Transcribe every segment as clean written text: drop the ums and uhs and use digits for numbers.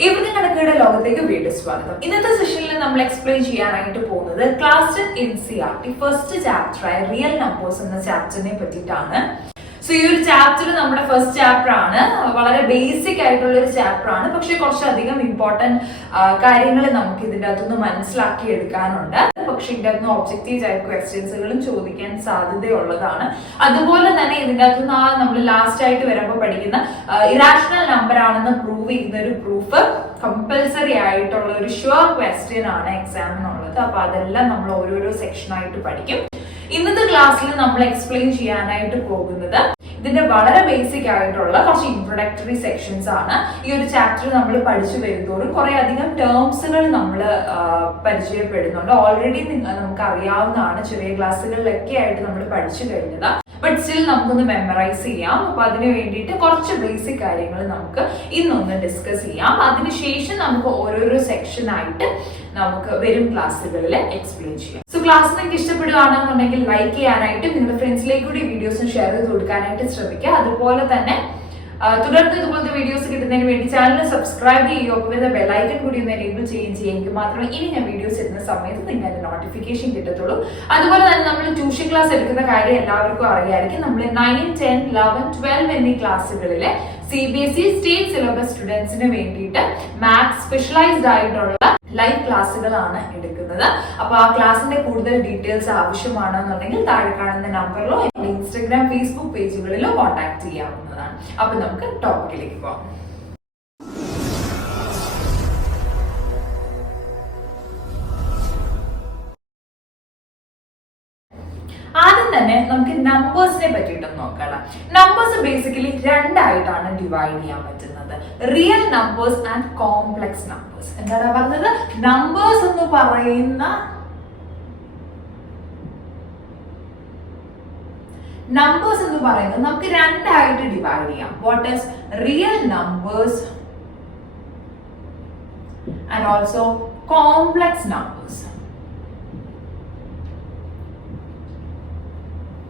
Everything കണക്കുകളുടെ ലോകത്തേക്ക് വീണ്ടും സ്വാഗതം. ഇന്നത്തെ സെഷനിൽ നമ്മൾ എക്സ്പ്ലെയിൻ ചെയ്യാനായിട്ട് പോകുന്നത് ക്ലാസ് 10 NCERT ഫസ്റ്റ് ചാപ്റ്ററായ റിയൽ നമ്പേഴ്സ് എന്ന ചാപ്റ്ററിനെ പറ്റിയിട്ടാണ്. സോ ഈ ഒരു ചാപ്റ്റർ നമ്മുടെ ഫസ്റ്റ് ചാപ്റ്റർ ആണ്. വളരെ ബേസിക് ആയിട്ടുള്ള ഒരു ചാപ്റ്റർ ആണ്, പക്ഷെ കുറച്ചധികം ഇമ്പോർട്ടന്റ് കാര്യങ്ങൾ നമുക്ക് ഇതിൻ്റെ അകത്തുനിന്ന് മനസ്സിലാക്കി എടുക്കാനുണ്ട്. പക്ഷെ ഇതിൻ്റെ അകത്തുനിന്ന് ഒബ്ജക്റ്റീവ് ടൈപ്പ് ക്വസ്റ്റ്യൻസുകളും ചോദിക്കാൻ സാധ്യതയുള്ളതാണ്. അതുപോലെ തന്നെ ഇതിൻ്റെ അകത്തുനിന്ന് നമ്മൾ ലാസ്റ്റ് ആയിട്ട് വരുമ്പോൾ പഠിക്കുന്ന ഇറാഷണൽ നമ്പർ ആണെന്ന് പ്രൂവ് ചെയ്യുന്ന ഒരു പ്രൂഫ് കമ്പൽസറി ആയിട്ടുള്ള ഒരു ഷുവർ ക്വസ്റ്റ്യൻ ആണ് എക്സാമിനുള്ളത്. അപ്പൊ അതെല്ലാം നമ്മൾ ഓരോരോ സെക്ഷനായിട്ട് പഠിക്കും. ഇന്നത്തെ ക്ലാസ്സിൽ നമ്മൾ എക്സ്പ്ലെയിൻ ചെയ്യാനായിട്ട് പോകുന്നത് ഇതിന്റെ വളരെ ബേസിക് ആയിട്ടുള്ള കുറച്ച് ഇൻട്രൊഡക്ടറി സെക്ഷൻസ് ആണ്. ഈ ഒരു ചാപ്റ്റർ നമ്മൾ പഠിച്ചു വരുന്നതോറും കുറെ അധികം ടേംസുകൾ നമ്മൾ പരിചയപ്പെടുന്നുണ്ട്. ഓൾറെഡി നമുക്ക് അറിയാവുന്നതാണ്, ചെറിയ ക്ലാസ്സുകളിലൊക്കെ ആയിട്ട് നമ്മൾ പഠിച്ചു കഴിഞ്ഞത്. ബട്ട് സ്റ്റിൽ നമുക്കൊന്ന് മെമ്മറൈസ് ചെയ്യാം. അപ്പൊ അതിന് വേണ്ടിയിട്ട് കുറച്ച് ബേസിക് കാര്യങ്ങൾ നമുക്ക് ഇന്നൊന്ന് ഡിസ്കസ് ചെയ്യാം. അതിനുശേഷം നമുക്ക് ഓരോരോ സെക്ഷൻ ആയിട്ട് നമുക്ക് വരും ക്ലാസ്സുകളിൽ എക്സ്പ്ലെയിൻ ചെയ്യാം. സോ ക്ലാസ് നിങ്ങൾക്ക് ഇഷ്ടപ്പെടുകയാണെന്നുണ്ടെങ്കിൽ ലൈക്ക് ചെയ്യാനായിട്ടും നിങ്ങളുടെ ഫ്രണ്ട്സിലേക്ക് കൂടി വീഡിയോസ് ഷെയർ ചെയ്ത് കൊടുക്കാനായിട്ട് ശ്രമിക്കുക. അതുപോലെ തന്നെ തുടർന്ന് ഇതുപോലത്തെ വീഡിയോസ് കിട്ടുന്നതിന് വേണ്ടി ചാനൽ സബ്സ്ക്രൈബ് ചെയ്യുകയോ പിന്നെ ബെല്ലൈക്കൺ കൂടി ഒന്ന് എനേബിൾ ചെയ്യുമെങ്കിൽ മാത്രമേ ഇനി ഞാൻ വീഡിയോസ് ഇടുന്ന സമയത്ത് നിങ്ങൾക്ക് നോട്ടിഫിക്കേഷൻ കിട്ടത്തുള്ളൂ. അതുപോലെ തന്നെ നമ്മൾ ട്യൂഷൻ ക്ലാസ് എടുക്കുന്ന കാര്യം എല്ലാവർക്കും അറിയാമായിരിക്കും. നമ്മൾ 9, 10, 11, 12 എന്നീ ക്ലാസ്സുകളിലെ CBSE സ്റ്റേറ്റ് സിലബസ് സ്റ്റുഡൻസിന് വേണ്ടിയിട്ട് മാത്സ് സ്പെഷ്യലൈസ്ഡ് ആയിട്ടുള്ള ലൈവ് ക്ലാസ്സുകളാണ് എടുക്കുന്നത്. അപ്പൊ ആ ക്ലാസ്സിന്റെ കൂടുതൽ ഡീറ്റെയിൽസ് ആവശ്യമാണെന്നുണ്ടെങ്കിൽ താഴെ കാണുന്ന നമ്പറിലോ ഇൻസ്റ്റഗ്രാം ഫേസ്ബുക്ക് പേജുകളിലോ കോൺടാക്ട് ചെയ്യാവുന്നതാണ്. അപ്പൊ നമുക്ക് ടോപ്പിക്കിലേക്ക് പോകാം. ആദ്യം തന്നെ നമുക്ക് നമ്പേഴ്സിനെ പറ്റിയിട്ടൊന്ന് നോക്കാം. നമ്പേഴ്സ് ബേസിക്കലി രണ്ടായിട്ടാണ് ഡിവൈഡ് ചെയ്യാൻ പറ്റുന്നത്, real numbers and complex numbers. എന്താണ് പറഞ്ഞത്? നമ്പേഴ്സ് എന്ന് പറയുന്ന നമുക്ക് രണ്ടായിട്ട് ഡിവൈഡ് ചെയ്യാം. What is real numbers and also complex numbers.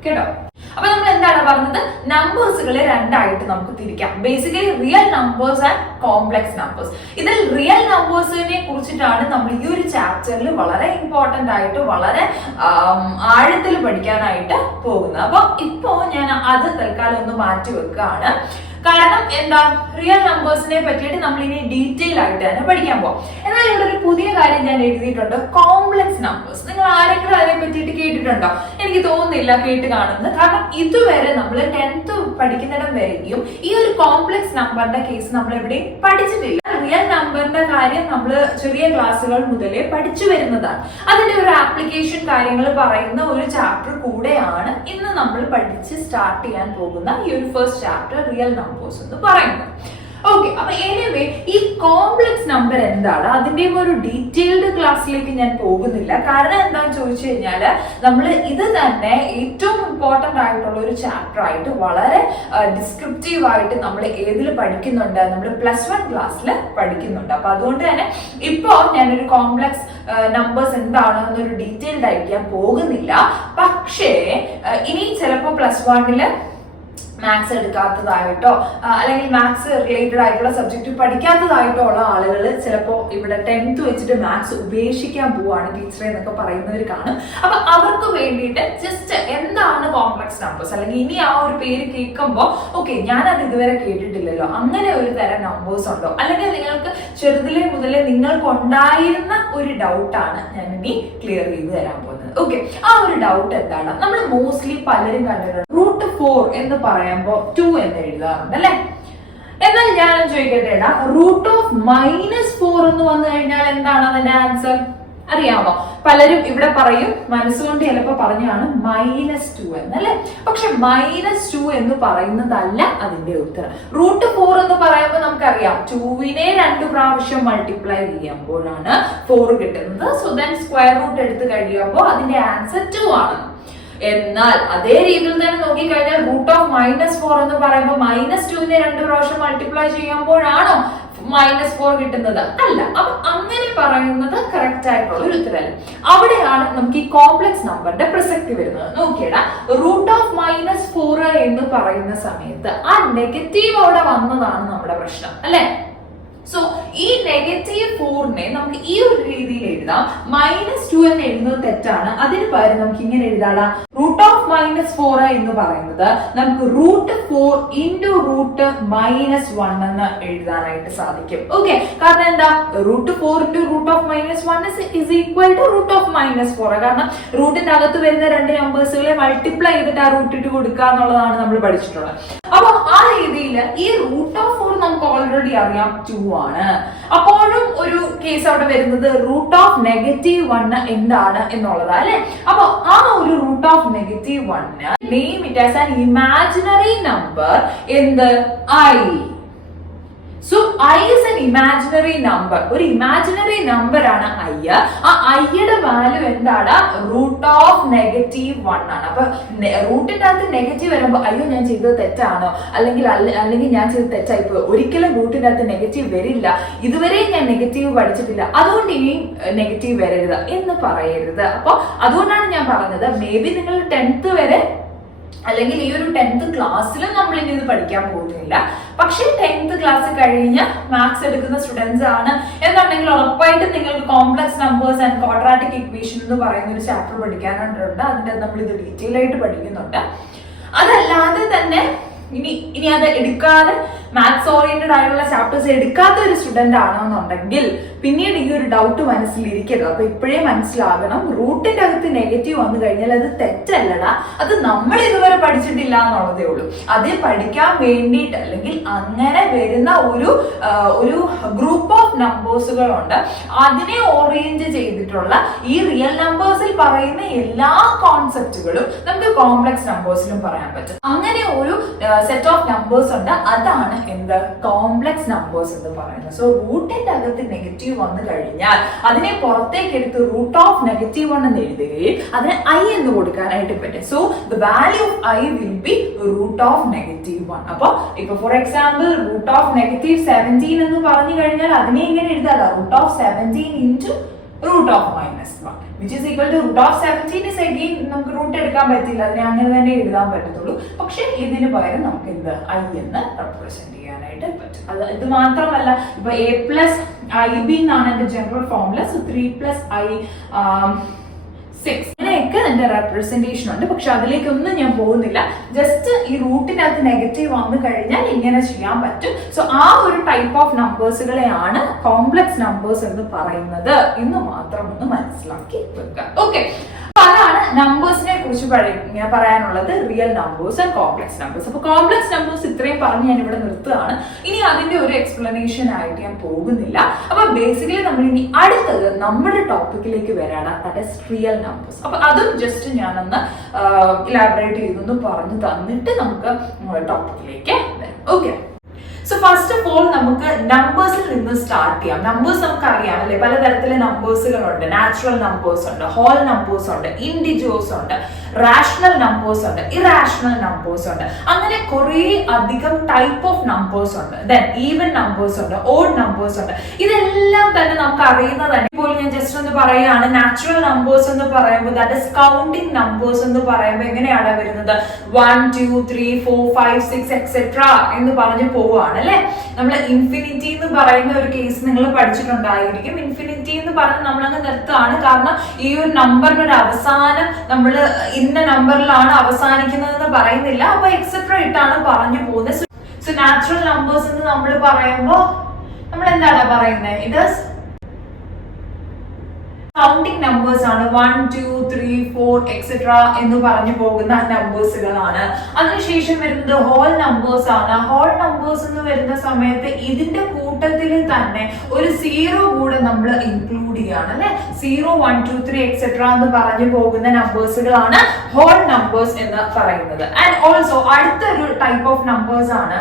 കേട്ടോ? അപ്പൊ നമ്മൾ എന്താണ് പറഞ്ഞത്? നമ്പേഴ്സുകളെ രണ്ടായിട്ട് നമുക്ക് തിരിക്കാം. Basically real numbers and complex numbers. ഇതിൽ റിയൽ നമ്പേഴ്സിനെ കുറിച്ചിട്ടാണ് നമ്മൾ ഈ ഒരു ചാപ്റ്ററിൽ വളരെ ഇമ്പോർട്ടന്റ് ആയിട്ട് വളരെ ആഴത്തിൽ പഠിക്കാനായിട്ട് പോകുന്നത്. അപ്പൊ ഇപ്പോ ഞാൻ അത് തൽക്കാലം ഒന്ന് മാറ്റി വെക്കുകയാണ്. കാരണം എന്താ, റിയൽ നമ്പേഴ്സിനെ പറ്റിയിട്ട് നമ്മൾ ഇനി ഡീറ്റെയിൽ ആയിട്ട് തന്നെ പഠിക്കാൻ പോകും. എന്നാൽ ഇവിടെ ഒരു പുതിയ കാര്യം ഞാൻ എഴുതിയിട്ടുണ്ട്, കോംപ്ലക്സ് നമ്പേഴ്സ്. നിങ്ങൾ ആരെങ്കിലും അതിനെ പറ്റിയിട്ട് കേട്ടിട്ടുണ്ടോ? എനിക്ക് തോന്നുന്നില്ല കേട്ട് കാണുന്നത്. കാരണം ഇതുവരെ നമ്മൾ 10th പഠിക്കുന്നിടം വരെയും ഈ ഒരു കോംപ്ലക്സ് നമ്പറിന്റെ കേസ് നമ്മൾ എവിടെയും പഠിച്ചിട്ടില്ല. റിയൽ നമ്പറിന്റെ കാര്യം നമ്മൾ ചെറിയ ക്ലാസ്സുകൾ മുതലേ പഠിച്ചു വരുന്നതാണ്. അതിന്റെ ഒരു ആപ്ലിക്കേഷൻ കാര്യങ്ങൾ പറയുന്ന ഒരു ചാപ്റ്റർ കൂടെയാണ് ഇന്ന് നമ്മൾ പഠിച്ച് സ്റ്റാർട്ട് ചെയ്യാൻ പോകുന്ന ഈ ഒരു ഫസ്റ്റ് ചാപ്റ്റർ റിയൽ നമ്പേഴ്സ് എന്ന് പറയുന്നത്. ഓക്കെ, അപ്പൊ എനിവേ ഈ കോംപ്ലക്സ് നമ്പർ എന്താണ്, അതിന്റെ ഒരു ഡീറ്റെയിൽഡ് ക്ലാസ്സിലേക്ക് ഞാൻ പോകുന്നില്ല. കാരണം എന്താണെന്ന് ചോദിച്ചു കഴിഞ്ഞാൽ നമ്മൾ ഇത് തന്നെ ഏറ്റവും ഇമ്പോർട്ടന്റ് ആയിട്ടുള്ള ഒരു ചാപ്റ്റർ ആയിട്ട് വളരെ ഡിസ്ക്രിപ്റ്റീവ് ആയിട്ട് നമ്മൾ ഏതിൽ പഠിക്കുന്നുണ്ട്, നമ്മൾ +1 ക്ലാസ്സിൽ പഠിക്കുന്നുണ്ട്. അപ്പൊ അതുകൊണ്ട് തന്നെ ഇപ്പോ ഞാനൊരു കോംപ്ലക്സ് നമ്പേഴ്സ് എന്താണെന്നൊരു ഡീറ്റെയിൽഡ് ആയിട്ട് ഞാൻ പോകുന്നില്ല. പക്ഷേ ഇനി ചിലപ്പോൾ +1 മാത്സ് എടുക്കാത്തതായിട്ടോ അല്ലെങ്കിൽ മാത്സ് റിലേറ്റഡ് ആയിട്ടുള്ള സബ്ജക്ട് പഠിക്കാത്തതായിട്ടോ ഉള്ള ആളുകൾ ചിലപ്പോൾ ഇവിടെ 10th വെച്ചിട്ട് മാത്സ് ഉപേക്ഷിക്കാൻ പോവാണ് ടീച്ചറെ എന്നൊക്കെ പറയുന്നവർ കാണും. അപ്പൊ അവർക്ക് വേണ്ടിയിട്ട് ജസ്റ്റ് എന്താണ് കോംപ്ലക്സ് നമ്പേഴ്സ്, അല്ലെങ്കിൽ ഇനി ആ ഒരു പേര് കേൾക്കുമ്പോൾ ഓക്കെ ഞാനത് ഇതുവരെ കേട്ടിട്ടില്ലല്ലോ, അങ്ങനെ ഒരു തരം നമ്പേഴ്സ് ഉണ്ടോ, അല്ലെങ്കിൽ നിങ്ങൾക്ക് ചെറുതിലെ മുതലേ നിങ്ങൾക്ക് ഉണ്ടായിരുന്ന ഒരു ഡൗട്ടാണ് ഞാൻ ഇനി ക്ലിയർ ചെയ്ത് തരാൻ പോകുന്നത്. ഓക്കെ, ആ ഒരു ഡൗട്ട് എന്താണ്? നമ്മൾ മോസ്റ്റ്ലി പലരും കണ്ടിട്ടുണ്ട് √4 എന്ന് പറയുമ്പോൾ 2 എന്ന് എഴുതാറുണ്ട് അല്ലെ. എന്നാൽ ഞാൻ ചോദിക്കട്ടെ, √−4 എന്ന് വന്നു കഴിഞ്ഞാൽ എന്താണ് അതിന്റെ ആൻസർ അറിയാമോ? പലരും ഇവിടെ പറയും, മനസ്സുകൊണ്ട് ചിലപ്പോ പറഞ്ഞാണ് -2 എന്നല്ലേ. പക്ഷെ -2 എന്ന് പറയുന്നതല്ല അതിന്റെ ഉത്തരം. √4 എന്ന് പറയുമ്പോൾ നമുക്കറിയാം 2വിനെ 2 പ്രാവശ്യം മൾട്ടിപ്ലൈ ചെയ്യുമ്പോഴാണ് 4 കിട്ടുന്നത്. സോ ദെൻ സ്ക്വയർ റൂട്ട് എടുത്ത് കഴിയുമ്പോൾ അതിന്റെ ആൻസർ 2 ആണ്. എന്നാൽ അതേ രീതിയിൽ തന്നെ നോക്കിക്കഴിഞ്ഞാൽ √−4 എന്ന് പറയുമ്പോൾ -2നെ 2 പ്രാവശ്യം മൾട്ടിപ്ലൈ ചെയ്യുമ്പോഴാണോ -4 കിട്ടുന്നത്? അല്ല. അപ്പൊ അങ്ങനെ പറയുന്നത് കറക്റ്റ് ആയിട്ടുള്ള ഒരു ഉത്തരവല്ല. അവിടെയാണ് നമുക്ക് ഈ കോംപ്ലക്സ് നമ്പറിന്റെ പ്രസക്തി വരുന്നത്. നോക്കിയടാ, √−4 എന്ന് പറയുന്ന സമയത്ത് ആ നെഗറ്റീവ് അവിടെ വന്നതാണ് നമ്മുടെ പ്രശ്നം അല്ലെ. സോ ഈ -4നെ നമുക്ക് ഈ ഒരു രീതിയിൽ എഴുതാം. -2 എന്ന് എഴുതുന്നത് തെറ്റാണ്. അതിന് പകരം നമുക്ക് ഇങ്ങനെ എഴുതാം. √4 എന്ന് പറയുന്നത് നമുക്ക് √4 into √-1 എന്ന് എഴുതാനായിട്ട് സാധിക്കും. ഓക്കെ, കാരണം എന്താ, √4 into √-1 is equal to √-4. കാരണം റൂട്ടിന്റെ അകത്ത് വരുന്ന രണ്ട് നമ്പേഴ്സുകളെ മൾട്ടിപ്ലൈ ചെയ്തിട്ട് ആ റൂട്ട് ഇട്ട് കൊടുക്കുക എന്നുള്ളതാണ് നമ്മൾ പഠിച്ചിട്ടുള്ളത്. അപ്പൊ ആ രീതിയിൽ ഈ √4 നമുക്ക് ഓൾറെഡി അറിയാം 2 ആണ്. അപ്പോഴും ഒരു കേസ് അവിടെ വരുന്നത് √-1 എന്താണ് എന്നുള്ളതാ അല്ലെ. അപ്പൊ ആ ഒരു √-1 name it as an imaginary number എന്ത് I. So I is an imaginary number. ഒരു ഇമാജിനറി നമ്പർ ആണ് I. ആ I യുടെ വാല്യൂ എന്താണ്, √-1 ആണ്. അപ്പൊ റൂട്ടിന്റെ അകത്ത് നെഗറ്റീവ് വരുമ്പോൾ അയ്യോ ഞാൻ ചെയ്തത് തെറ്റാണോ, അല്ലെങ്കിൽ ഞാൻ ചെയ്തത് തെറ്റായി പോയി. ഒരിക്കലും റൂട്ടിന്റെ അകത്ത് നെഗറ്റീവ് വരില്ല, ഇതുവരെ ഞാൻ നെഗറ്റീവ് പഠിച്ചിട്ടില്ല, അതുകൊണ്ട് ഇനി നെഗറ്റീവ് വരരുത് എന്ന് പറയരുത്. അപ്പൊ അതുകൊണ്ടാണ് ഞാൻ പറഞ്ഞത് മേ ബി നിങ്ങൾ 10th വരെ അല്ലെങ്കിൽ ഈ ഒരു 10th ക്ലാസ്സിൽ നമ്മൾ ഇനി ഇത് പഠിക്കാൻ പോകുന്നില്ല. പക്ഷേ 10th ക്ലാസ് കഴിഞ്ഞ് മാത്സ് എടുക്കുന്ന സ്റ്റുഡൻസ് ആണ് എന്നുണ്ടെങ്കിൽ ഉറപ്പായിട്ടും നിങ്ങൾക്ക് complex numbers and quadratic equation എന്ന് പറയുന്ന ഒരു ചാപ്റ്റർ പഠിക്കാനുണ്ട്. അതിന്റെ നമ്മൾ ഇത് ഡീറ്റെയിൽ ആയിട്ട് പഠിക്കുന്നുണ്ട്. അതല്ലാതെ തന്നെ ഇനി അത് എടുക്കാതെ മാത്സ് ഓറിയന്റഡ് ആയിട്ടുള്ള ചാപ്റ്റേഴ്സ് എടുക്കാത്ത ഒരു സ്റ്റുഡന്റ് ആണെന്നുണ്ടെങ്കിൽ പിന്നീട് ഈ ഒരു ഡൗട്ട് മനസ്സിലിരിക്കരുത്. അപ്പൊ ഇപ്പോഴേ മനസ്സിലാകണം, റൂട്ടിന്റെ അകത്ത് നെഗറ്റീവ് വന്നു കഴിഞ്ഞാൽ അത് തെറ്റല്ലടാ, അത് നമ്മൾ ഇതുവരെ പഠിച്ചിട്ടില്ല എന്നുള്ളതേ ഉള്ളൂ. അത് പഠിക്കാൻ വേണ്ടിയിട്ട് അല്ലെങ്കിൽ അങ്ങനെ വരുന്ന ഒരു ഗ്രൂപ്പ് ഓഫ് നമ്പേഴ്സുകളുണ്ട്. അതിനെ ഓറിയന്റ് ചെയ്തിട്ടുള്ള ഈ റിയൽ നമ്പേഴ്സിൽ പറയുന്ന എല്ലാ കോൺസെപ്റ്റുകളും നമുക്ക് കോംപ്ലക്സ് നമ്പേഴ്സിലും പറയാൻ പറ്റും. അങ്ങനെ ഒരു സെറ്റ് ഓഫ് നമ്പേഴ്സ് ഉണ്ട്, അതാണ് എന്ത് കോംപ്ലക്സ് നമ്പേഴ്സ് എന്ന് പറയുന്നത്. സോ റൂട്ടിന്റെ അകത്ത് നെഗറ്റീവ് വന്നു കഴിഞ്ഞാൽ അതിനെ പുറത്തേക്ക് എടുത്ത് √-1 എന്ന് എഴുതുകയും അതിന് I എന്ന് കൊടുക്കാനായിട്ട് പറ്റും. So the value of I will be √-1. അപ്പൊ ഇപ്പൊ ഫോർ എക്സാമ്പിൾ √-17 എന്ന് പറഞ്ഞു കഴിഞ്ഞാൽ അതിനെ ഇങ്ങനെ എഴുതാം, √17 into √-1 which is equal to √17 is again നമുക്ക് റൂട്ട് എടുക്കാൻ പറ്റില്ല, അതിനെ അങ്ങനെ തന്നെ എഴുതാൻ പറ്റത്തുള്ളൂ. പക്ഷെ ഇതിന് പകരം നമുക്ക് എന്ത് I എന്ന് റെപ്രസെന്റ് ചെയ്യാനായിട്ട് പറ്റും. ഇത് മാത്രമല്ല, ഇപ്പൊ a+ib എന്നാണ് എന്റെ ജനറൽ ഫോർമുല. സോ 3+i6 അങ്ങനെയൊക്കെ എന്റെ റെപ്രസെന്റേഷൻ ഉണ്ട്. പക്ഷെ അതിലേക്കൊന്നും ഞാൻ പോകുന്നില്ല. ജസ്റ്റ് ഈ റൂട്ടിനകത്ത് നെഗറ്റീവ് വന്നു കഴിഞ്ഞാൽ ഇങ്ങനെ ചെയ്യാൻ പറ്റും. സോ ആ ഒരു ടൈപ്പ് ഓഫ് നമ്പേഴ്സുകളെയാണ് കോംപ്ലക്സ് നമ്പേഴ്സ് എന്ന് പറയുന്നത് എന്ന് മാത്രം ഒന്ന് മനസ്സിലാക്കി വെക്കുക. ഓക്കെ, അതാണ് നമ്പേഴ്സിനെ കുറിച്ച് പറയാനുള്ളത്, real numbers and complex numbers. അപ്പൊ കോംപ്ലക്സ് നമ്പേഴ്സ് ഇത്രയും പറഞ്ഞ് ഞാൻ ഇവിടെ നിർത്തുകയാണ്. ഇനി അതിന്റെ ഒരു എക്സ്പ്ലനേഷൻ ആയിട്ട് ഞാൻ പോകുന്നില്ല. അപ്പൊ ബേസിക്കലി നമ്മൾ ഇനി അടുത്തത് നമ്മുടെ ടോപ്പിക്കിലേക്ക് വരാണ്, ദാറ്റ് ഈസ് റിയൽ നമ്പേഴ്സ്. അപ്പൊ അതും ജസ്റ്റ് ഞാനൊന്ന് ഇലാബറേറ്റ് ചെയ്തൊന്ന് പറഞ്ഞു തന്നിട്ട് നമുക്ക് ടോപ്പിക്കിലേക്ക് വരാം. Okay, so first of all നമുക്ക് നമ്പേഴ്സിൽ നിന്ന് സ്റ്റാർട്ട് ചെയ്യാം. നമ്പേഴ്സ് നമുക്ക് അറിയാം അല്ലെ, പലതരത്തിലെ നമ്പേഴ്സുകളുണ്ട്. നാച്ചുറൽ നമ്പേഴ്സ് ഉണ്ട്, ഹോൾ നമ്പേഴ്സ് ഉണ്ട്, ഇൻഡിജേഴ്സ് ഉണ്ട്, റാഷണൽ നമ്പേഴ്സ് ഉണ്ട്, ഇറാഷണൽ നമ്പേഴ്സ് ഉണ്ട്. അങ്ങനെ കുറെ അധികം ടൈപ്പ് ഓഫ് നമ്പേഴ്സ് ഉണ്ട്. ദെൻ ഈവൻ നമ്പേഴ്സ് ഉണ്ട്, ഓഡ് നമ്പേഴ്സ് ഉണ്ട്. ഇതെല്ലാം തന്നെ നമുക്ക് അറിയുന്നതാണ്. ഇപ്പോൾ ഞാൻ ജസ്റ്റ് ഒന്ന് പറയുകയാണ്, നാച്ചുറൽ നമ്പേഴ്സ് എന്ന് പറയുമ്പോൾ ദാറ്റ് ഈസ് കൗണ്ടിങ് നമ്പേഴ്സ് എന്ന് പറയുമ്പോൾ എങ്ങനെയാണ് വരുന്നത്, 1 2 3 4 5 6 എക്സെട്ര എന്ന് പറഞ്ഞു പോവുകയാണ് അല്ലെ. നമ്മൾ ഇൻഫിനിറ്റി എന്ന് പറയുന്ന ഒരു കേസ് നിങ്ങൾ പഠിച്ചിട്ടുണ്ടായിരിക്കും. ഇൻഫിനിറ്റി എന്ന് പറഞ്ഞ് നമ്മളങ്ങ് നിർത്തുകയാണ്, കാരണം ഈ ഒരു നമ്പറിന്റെ ഒരു അവസാനം നമ്മൾ ഇന്ന നമ്പറിലാണ് അവസാനിക്കുന്നതെന്ന് പറയുന്നില്ല. അപ്പൊ എക്സെട്ര ഇട്ടാണ് പറഞ്ഞു പോകുന്നത്. സോ നാച്ചുറൽ നമ്പേഴ്സ് എന്ന് നമ്മൾ പറയുമ്പോൾ നമ്മൾ എന്താണ് പറയുന്നത്, ഇത് കൗണ്ടിങ് നമ്പേഴ്സ് ആണ്. 1 2 3 4 എക്സെട്ര എന്ന് പറഞ്ഞു പോകുന്ന നമ്പേഴ്സുകളാണ്. അതിനുശേഷം വരുന്നത് ഹോൾ നമ്പേഴ്സ് ആണ്. ഹോൾ നമ്പേഴ്സ് എന്ന് വരുന്ന സമയത്ത് ഇതിന്റെ കൂട്ടത്തിൽ തന്നെ ഒരു 0 കൂടെ നമ്മൾ ഇൻക്ലൂഡ് ചെയ്യാണ് അല്ലെ. 0 1 2 3 എക്സെട്ര എന്ന് പറഞ്ഞു പോകുന്ന നമ്പേഴ്സുകളാണ് ഹോൾ നമ്പേഴ്സ് എന്ന് പറയുന്നത്. ആൻഡ് ഓൾസോ അടുത്തൊരു ടൈപ്പ് ഓഫ് നമ്പേഴ്സ് ആണ്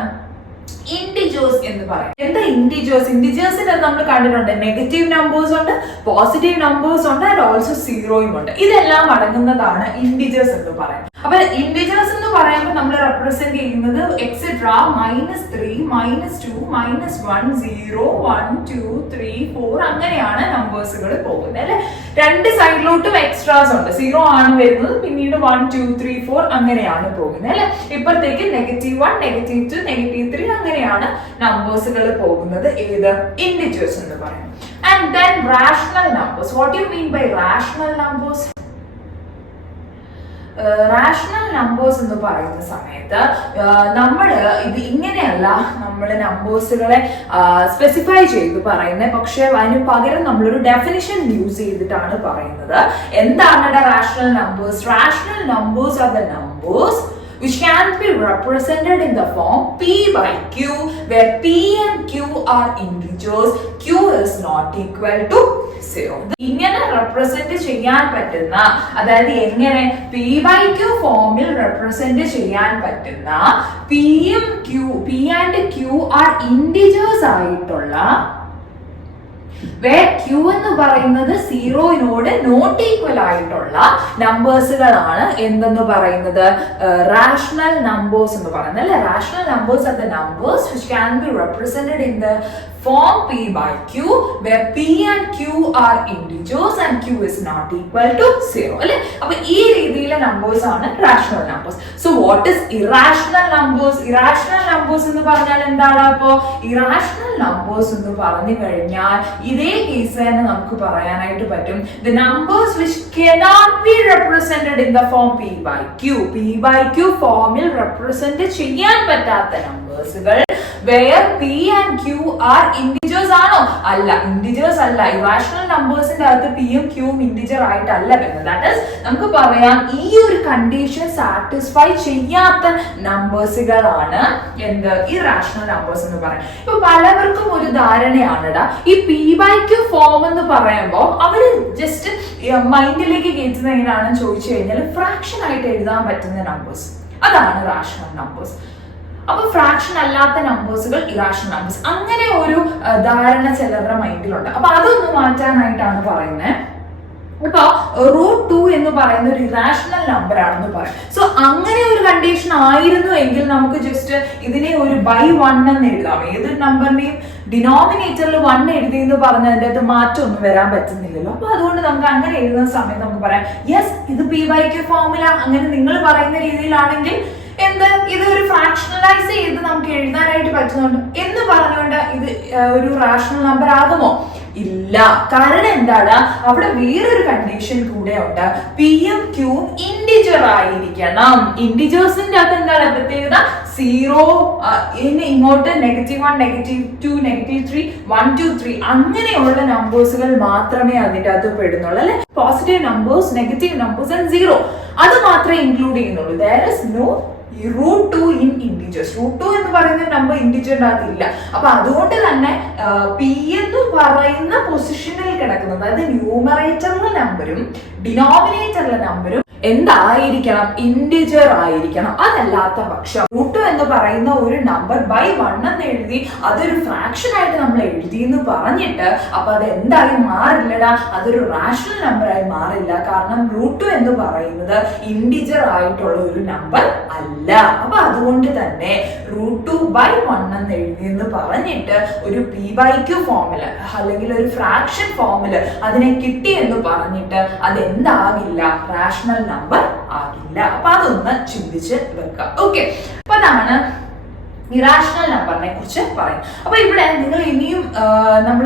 ഇൻഡിജേഴ്സ് എന്ന് പറയും. എന്താ ഇൻഡിജേഴ്സ്? ഇൻഡിജേഴ്സിന്റെ നമ്മൾ കണ്ടിട്ടുണ്ട്, നെഗറ്റീവ് നമ്പേഴ്സ് ഉണ്ട്, പോസിറ്റീവ് നമ്പേഴ്സ് ഉണ്ട്, ആൻഡ് ഓൾസോ സീറോയും ഉണ്ട്. ഇതെല്ലാം അടങ്ങുന്നതാണ് ഇൻഡിജേഴ്സ് എന്ന് പറയുന്നത്. അപ്പൊ ഇന്റിജേഴ്സ് എന്ന് പറയുമ്പോൾ നമ്മൾ റെപ്രസെന്റ് ചെയ്യുന്നത് എക്സെട്രാ -3 -2 -1 0 1 2 3 4 അങ്ങനെയാണ് നമ്പേഴ്സുകൾ പോകുന്നത് അല്ലെ. രണ്ട് സൈഡിലോട്ടും എക്സ്ട്രാസ് ഉണ്ട്. 0 ആണ് വരുന്നത്, പിന്നീട് 1 2 3 4 അങ്ങനെയാണ് പോകുന്നത് അല്ലെ. ഇപ്പോഴത്തേക്ക് -1 -2 -3 അങ്ങനെയാണ് നമ്പേഴ്സുകൾ പോകുന്നത് ഏത് ഇന്റിജേഴ്സ് എന്ന് പറയുന്നത്. And then rational numbers. What do you mean by rational numbers? Rational numbers എന്ന് പറയുന്ന സമയത്ത് നമ്മൾ ഇത് ഇങ്ങനെയല്ല നമ്മൾ നമ്പേഴ്സുകളെ സ്പെസിഫൈ ചെയ്ത് പറയുന്നത്, പക്ഷെ അതിന് പകരം നമ്മളൊരു ഡെഫിനിഷൻ യൂസ് ചെയ്തിട്ടാണ് പറയുന്നത്. എന്താണ് rational numbers? Rational numbers are the numbers which can be represented in the form p by q, where p and q are integers, q is not equal to 0. ഇങ്ങനെ റെപ്രസെന്റ് ചെയ്യാൻ പറ്റുന്ന, അതായത് എങ്ങനെ p by q ഫോമിൽ represent ചെയ്യാൻ പറ്റുന്ന p and q are integers ആയിട്ടുള്ള, where q എന്ന് പറയുന്നത് 0-നോട് നോട്ട് ഈക്വൽ ആയിട്ടുള്ള നമ്പേഴ്സുകളാണ് എന്തെന്ന് പറയുന്നത് റാഷണൽ നമ്പേഴ്സ് എന്ന് പറയുന്നത് അല്ലെ. Rational numbers are the numbers which can be represented in the form p by q, where p and q are integers and q is not equal to 0 അല്ലെ. അപ്പൊ ഈ രീതിയിലെ നമ്പേഴ്സ് ആണ് rational numbers. So what is irrational numbers? Irrational numbers എന്ന് പറഞ്ഞാൽ എന്താണ്? അപ്പോ irrational numbers എന്ന് പറഞ്ഞു കഴിഞ്ഞാൽ ഇതേ കേസ് തന്നെ നമുക്ക് പറയാനായിട്ട് പറ്റും. The numbers which cannot be represented in the form p by q, p by q ഫോമിൽ റെപ്രസെന്റ് ചെയ്യാൻ പറ്റാത്ത നമ്പേഴ്സുകൾ where p and q are integers ആണോ? അല്ല, integers അല്ല. ഇറാഷണൽ നമ്പേഴ്സിന്റെ അകത്ത് p യും q യും ഇന്റിജർ ആയിട്ടല്ല വരുന്നത്. ദാറ്റ് ഈസ് നമുക്ക് പറയാം ഈ ഒരു കണ്ടീഷൻ സാറ്റിസ്ഫൈ ചെയ്യാത്ത നമ്പേഴ്സുകളാണ് എന്ത് ഇറാഷണൽ നമ്പേഴ്സ് എന്ന് പറയാം. ഇപ്പൊ പലവർക്കും ഒരു ധാരണയാണെടാ, ഈ p by q ഫോം എന്ന് പറയുമ്പോൾ അവര് ജസ്റ്റ് മൈൻഡിലേക്ക് കയറ്റുന്നത് എങ്ങനെയാണെന്ന് ചോദിച്ചു കഴിഞ്ഞാൽ ഫ്രാക്ഷൻ ആയിട്ട് എഴുതാൻ പറ്റുന്ന നമ്പേഴ്സ്, അതാണ് റാഷണൽ നമ്പേഴ്സ്. അപ്പൊ ഫ്രാക്ഷൻ അല്ലാത്ത നമ്പേഴ്സുകൾ ഇറാഷണൽ നമ്പേഴ്സ്, അങ്ങനെ ഒരു ധാരണ ചിലരുടെ മൈൻഡിലുണ്ട്. അപ്പൊ അതൊന്ന് മാറ്റാനായിട്ടാണ് പറയുന്നത്. ഇപ്പൊ √2 എന്ന് പറയുന്ന ഒരു ഇറാഷണൽ നമ്പർ ആണെന്ന് പറയാം. സോ അങ്ങനെ ഒരു കണ്ടീഷൻ ആയിരുന്നു എങ്കിൽ നമുക്ക് ജസ്റ്റ് ഇതിനെ ഒരു ബൈ 1 എന്ന് എഴുതാം. ഏതൊരു നമ്പറിന്റെയും ഡിനോമിനേറ്ററിൽ 1 എഴുതി എന്ന് പറഞ്ഞതിന്റെ അകത്ത് മാറ്റമൊന്നും വരാൻ പറ്റുന്നില്ലല്ലോ. അപ്പൊ അതുകൊണ്ട് നമുക്ക് അങ്ങനെ എഴുതുന്ന സമയത്ത് നമുക്ക് പറയാം യെസ് ഇത് p by q ഫോർമുല അങ്ങനെ നിങ്ങൾ പറയുന്ന രീതിയിലാണെങ്കിൽ എന്ത് ഇതൊരു ഫ്രാക്ഷണലൈസ് ചെയ്ത് നമുക്ക് എഴുതാനായിട്ട് പറ്റുന്നുണ്ട് എന്ന് പറഞ്ഞുകൊണ്ട് ഇത് ഒരു റാഷണൽ നമ്പർ ആകുമോ? ഇല്ല. കാരണം എന്താണ്? അവിടെ വേറൊരു കണ്ടീഷൻ കൂടെ ഉണ്ട്. p യും q യും ഇന്റിജർ ആയിരിക്കണം. ഇന്റിജേഴ്സിന്റെ അകത്ത് എന്താണ് പ്രത്യേകത? 0 ഇങ്ങോട്ട് -1 -2 -3 1 2 3 അങ്ങനെയുള്ള നമ്പേഴ്സുകൾ മാത്രമേ അതിന്റെ അകത്ത് പെടുന്നുള്ളൂ അല്ലെ. Positive numbers, negative numbers and 0 അത് മാത്രമേ ഇൻക്ലൂഡ് ചെയ്യുന്നുള്ളൂ. there is no √2 in integers. √2 എന്ന് പറയുന്ന നമ്പർ ഇന്റിജറിന്റെ അകത്തില്ല. അപ്പൊ അതുകൊണ്ട് തന്നെ p എന്ന് പറയുന്ന പൊസിഷനിൽ കിടക്കുന്നത്, അതായത് ന്യൂമറേറ്ററിലെ നമ്പറും ഡിനോമിനേറ്ററിലെ നമ്പറും എന്തായിരിക്കണം? ഇന്റിജർ ആയിരിക്കണം. അതല്ലാത്ത പക്ഷം √2 എന്ന് പറയുന്ന ഒരു നമ്പർ ബൈ 1 എന്ന് എഴുതി അതൊരു ഫ്രാക്ഷൻ ആയിട്ട് നമ്മൾ എഴുതി എന്ന് പറഞ്ഞിട്ട് അപ്പൊ അത് എന്തായി മാറില്ലടാ, അതൊരു റാഷണൽ നമ്പർ ആയി മാറില്ല. കാരണം √2 എന്ന് പറയുന്നത് ഇന്റിജർ ആയിട്ടുള്ള ഒരു നമ്പർ അല്ല. അപ്പൊ അതുകൊണ്ട് തന്നെ √2 ബൈ 1 എന്ന് എഴുതി എന്ന് പറഞ്ഞിട്ട് ഒരു p by q ഫോമില് അല്ലെങ്കിൽ ഒരു ഫ്രാക്ഷൻ ഫോമില് അതിനെ കിട്ടി എന്ന് പറഞ്ഞിട്ട് അതെന്താകില്ല? റാഷണൽ നമ്പർ ആകില്ല. അപ്പൊ അതൊന്ന് ചിന്തിച്ച് വെക്കുക. ഓക്കെ, അപ്പൊ അതാണ് ഇറാഷണൽ നമ്പറിനെ കുറിച്ച് പറയും. അപ്പൊ ഇവിടെ നിങ്ങൾ ഇനിയും നമ്മൾ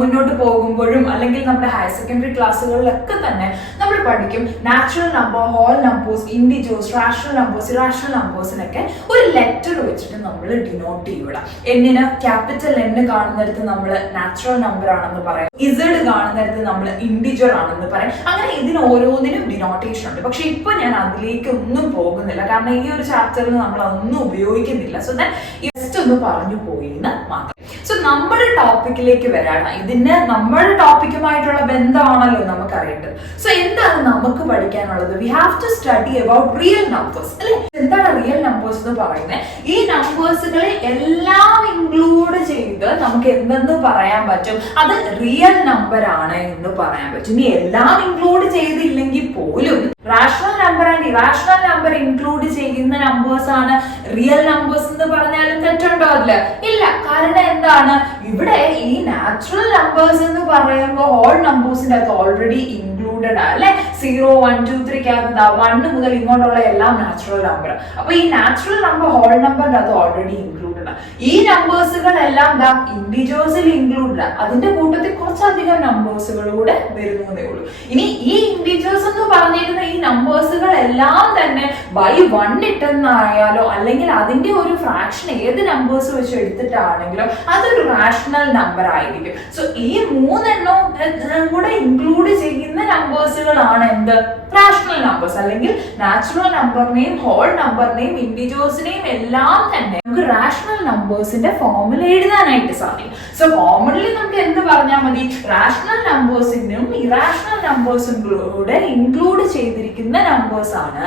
മുന്നോട്ട് പോകുമ്പോഴും അല്ലെങ്കിൽ നമ്മുടെ ഹയർ സെക്കൻഡറി ക്ലാസ്സുകളിലൊക്കെ തന്നെ നമ്മൾ പഠിക്കും natural number, whole numbers, integers, rational numbers, irrational നമ്പേഴ്സിനൊക്കെ ഒരു ലെറ്റർ വെച്ചിട്ട് നമ്മൾ ഡിനോട്ട് ചെയ്യൂടാം. എന്നിന് ക്യാപിറ്റൽ N കാണുന്നിടത്ത് നമ്മൾ നാച്ചുറൽ നമ്പർ ആണെന്ന് പറയാം, ഇസഡ് കാണുന്നിടത്ത് നമ്മൾ ഇന്റിജർ ആണെന്ന് പറയാം. അങ്ങനെ ഇതിന് ഓരോന്നിനും ഡിനോട്ടേഷൻ ഉണ്ട്. പക്ഷെ ഇപ്പൊ ഞാൻ അതിലേക്ക് ഒന്നും പോകുന്നില്ല, കാരണം ഈ ഒരു ചാപ്റ്ററിൽ നമ്മൾ ഒന്നും ഉപയോഗിക്കുന്നില്ല. സോ ദാറ്റ് ജസ്റ്റ് ഒന്ന് പറഞ്ഞു പോയി എന്ന് മാത്രം. സോ നമ്മുടെ ടോപ്പിക്കിലേക്ക് വരാണ്. ഇതിന് നമ്മുടെ ടോപ്പിക്കുമായിട്ടുള്ള ബന്ധമാണല്ലോ നമുക്ക് അറിയേണ്ടത്. സോ എന്താണ് നമുക്ക് പഠിക്കാനുള്ളത്? We have to study about real numbers അല്ലെ. എന്താണ് റിയൽ നമ്പേഴ്സ് എന്ന് പറയുന്നത്? ഈ നമ്പേഴ്സുകളെ എല്ലാം ഇൻക്ലൂഡ് ചെയ്ത് നമുക്ക് എന്തെന്ന് പറയാൻ പറ്റും? അത് റിയൽ നമ്പർ ആണ് എന്ന് പറയാൻ പറ്റും. ഇനി എല്ലാം ഇൻക്ലൂഡ് ചെയ്തില്ലെങ്കിൽ പോലും rational number and irrational number include ചെയ്യുന്ന നമ്പേഴ്സ് ആണ് റിയൽ നമ്പേഴ്സ് എന്ന് പറഞ്ഞാലും തെറ്റുണ്ടോ? അല്ല, ഇല്ല. കാരണം എന്താണ്? ഇവിടെ ഈ നാച്ചുറൽ നമ്പേഴ്സ് എന്ന് പറയുമ്പോൾ ഹോൾ നമ്പേഴ്സിന്റെ അകത്ത് ഓൾറെഡി ഇൻക്ലൂഡഡ് ആണ് അല്ലെ. 0, 1, 2, 3 1 മുതൽ ഇങ്ങോട്ടുള്ള എല്ലാം നാച്ചുറൽ നമ്പർ. അപ്പൊ ഈ നാച്ചുറൽ നമ്പർ ഹോൾ നമ്പറിന്റെ അകത്ത് ഓൾറെഡി ഇൻക്ലൂഡഡ് ആണ്. ഈ നമ്പേഴ്സുകൾ എല്ലാം ഇൻഡിജേഴ്സിൽ ഇൻക്ലൂഡഡ് ആണ്. അതിന്റെ കൂട്ടത്തിൽ കുറച്ചധികം നമ്പേഴ്സുകൾ കൂടെ വരുന്നതേ ഉള്ളൂ. ഇനി ഈ ഇൻഡിജേഴ്സ് എന്ന് പറഞ്ഞിരുന്ന ഈ നമ്പേഴ്സുകൾ എല്ലാം തന്നെ ബൈ 1 ഇട്ടെന്നായാലോ അല്ലെങ്കിൽ അതിന്റെ ഒരു ഫ്രാക്ഷൻ ഏത് നമ്പേഴ്സ് വെച്ച് എടുത്തിട്ടാണെങ്കിലോ അതൊരു റാഷണൽ നമ്പർ ആയിരിക്കും. സോ ഈ 3 എണ്ണം കൂടെ ഇൻക്ലൂഡ് ചെയ്യുന്ന നമ്പേഴ്സുകളാണ് എന്ത്? Rational numbers. അല്ലെങ്കിൽ നാച്ചുറൽ നമ്പറിനെയും ഹോൾ നമ്പറിനെയും ഇൻഡിജേഴ്സിനെയും എല്ലാം തന്നെ നമുക്ക് റാഷണൽ നമ്പേഴ്സിന്റെ ഫോർമുല എഴുതാനായിട്ട് സാധിക്കും. സോ കോമൺലി നമുക്ക് എന്ത് പറഞ്ഞാൽ മതി? റാഷണൽ നമ്പേഴ്സിനും ഇറാഷണൽ നമ്പേഴ്സും കൂടെ ഇൻക്ലൂഡ് ചെയ്തിരിക്കുന്ന നമ്പേഴ്സ് ആണ്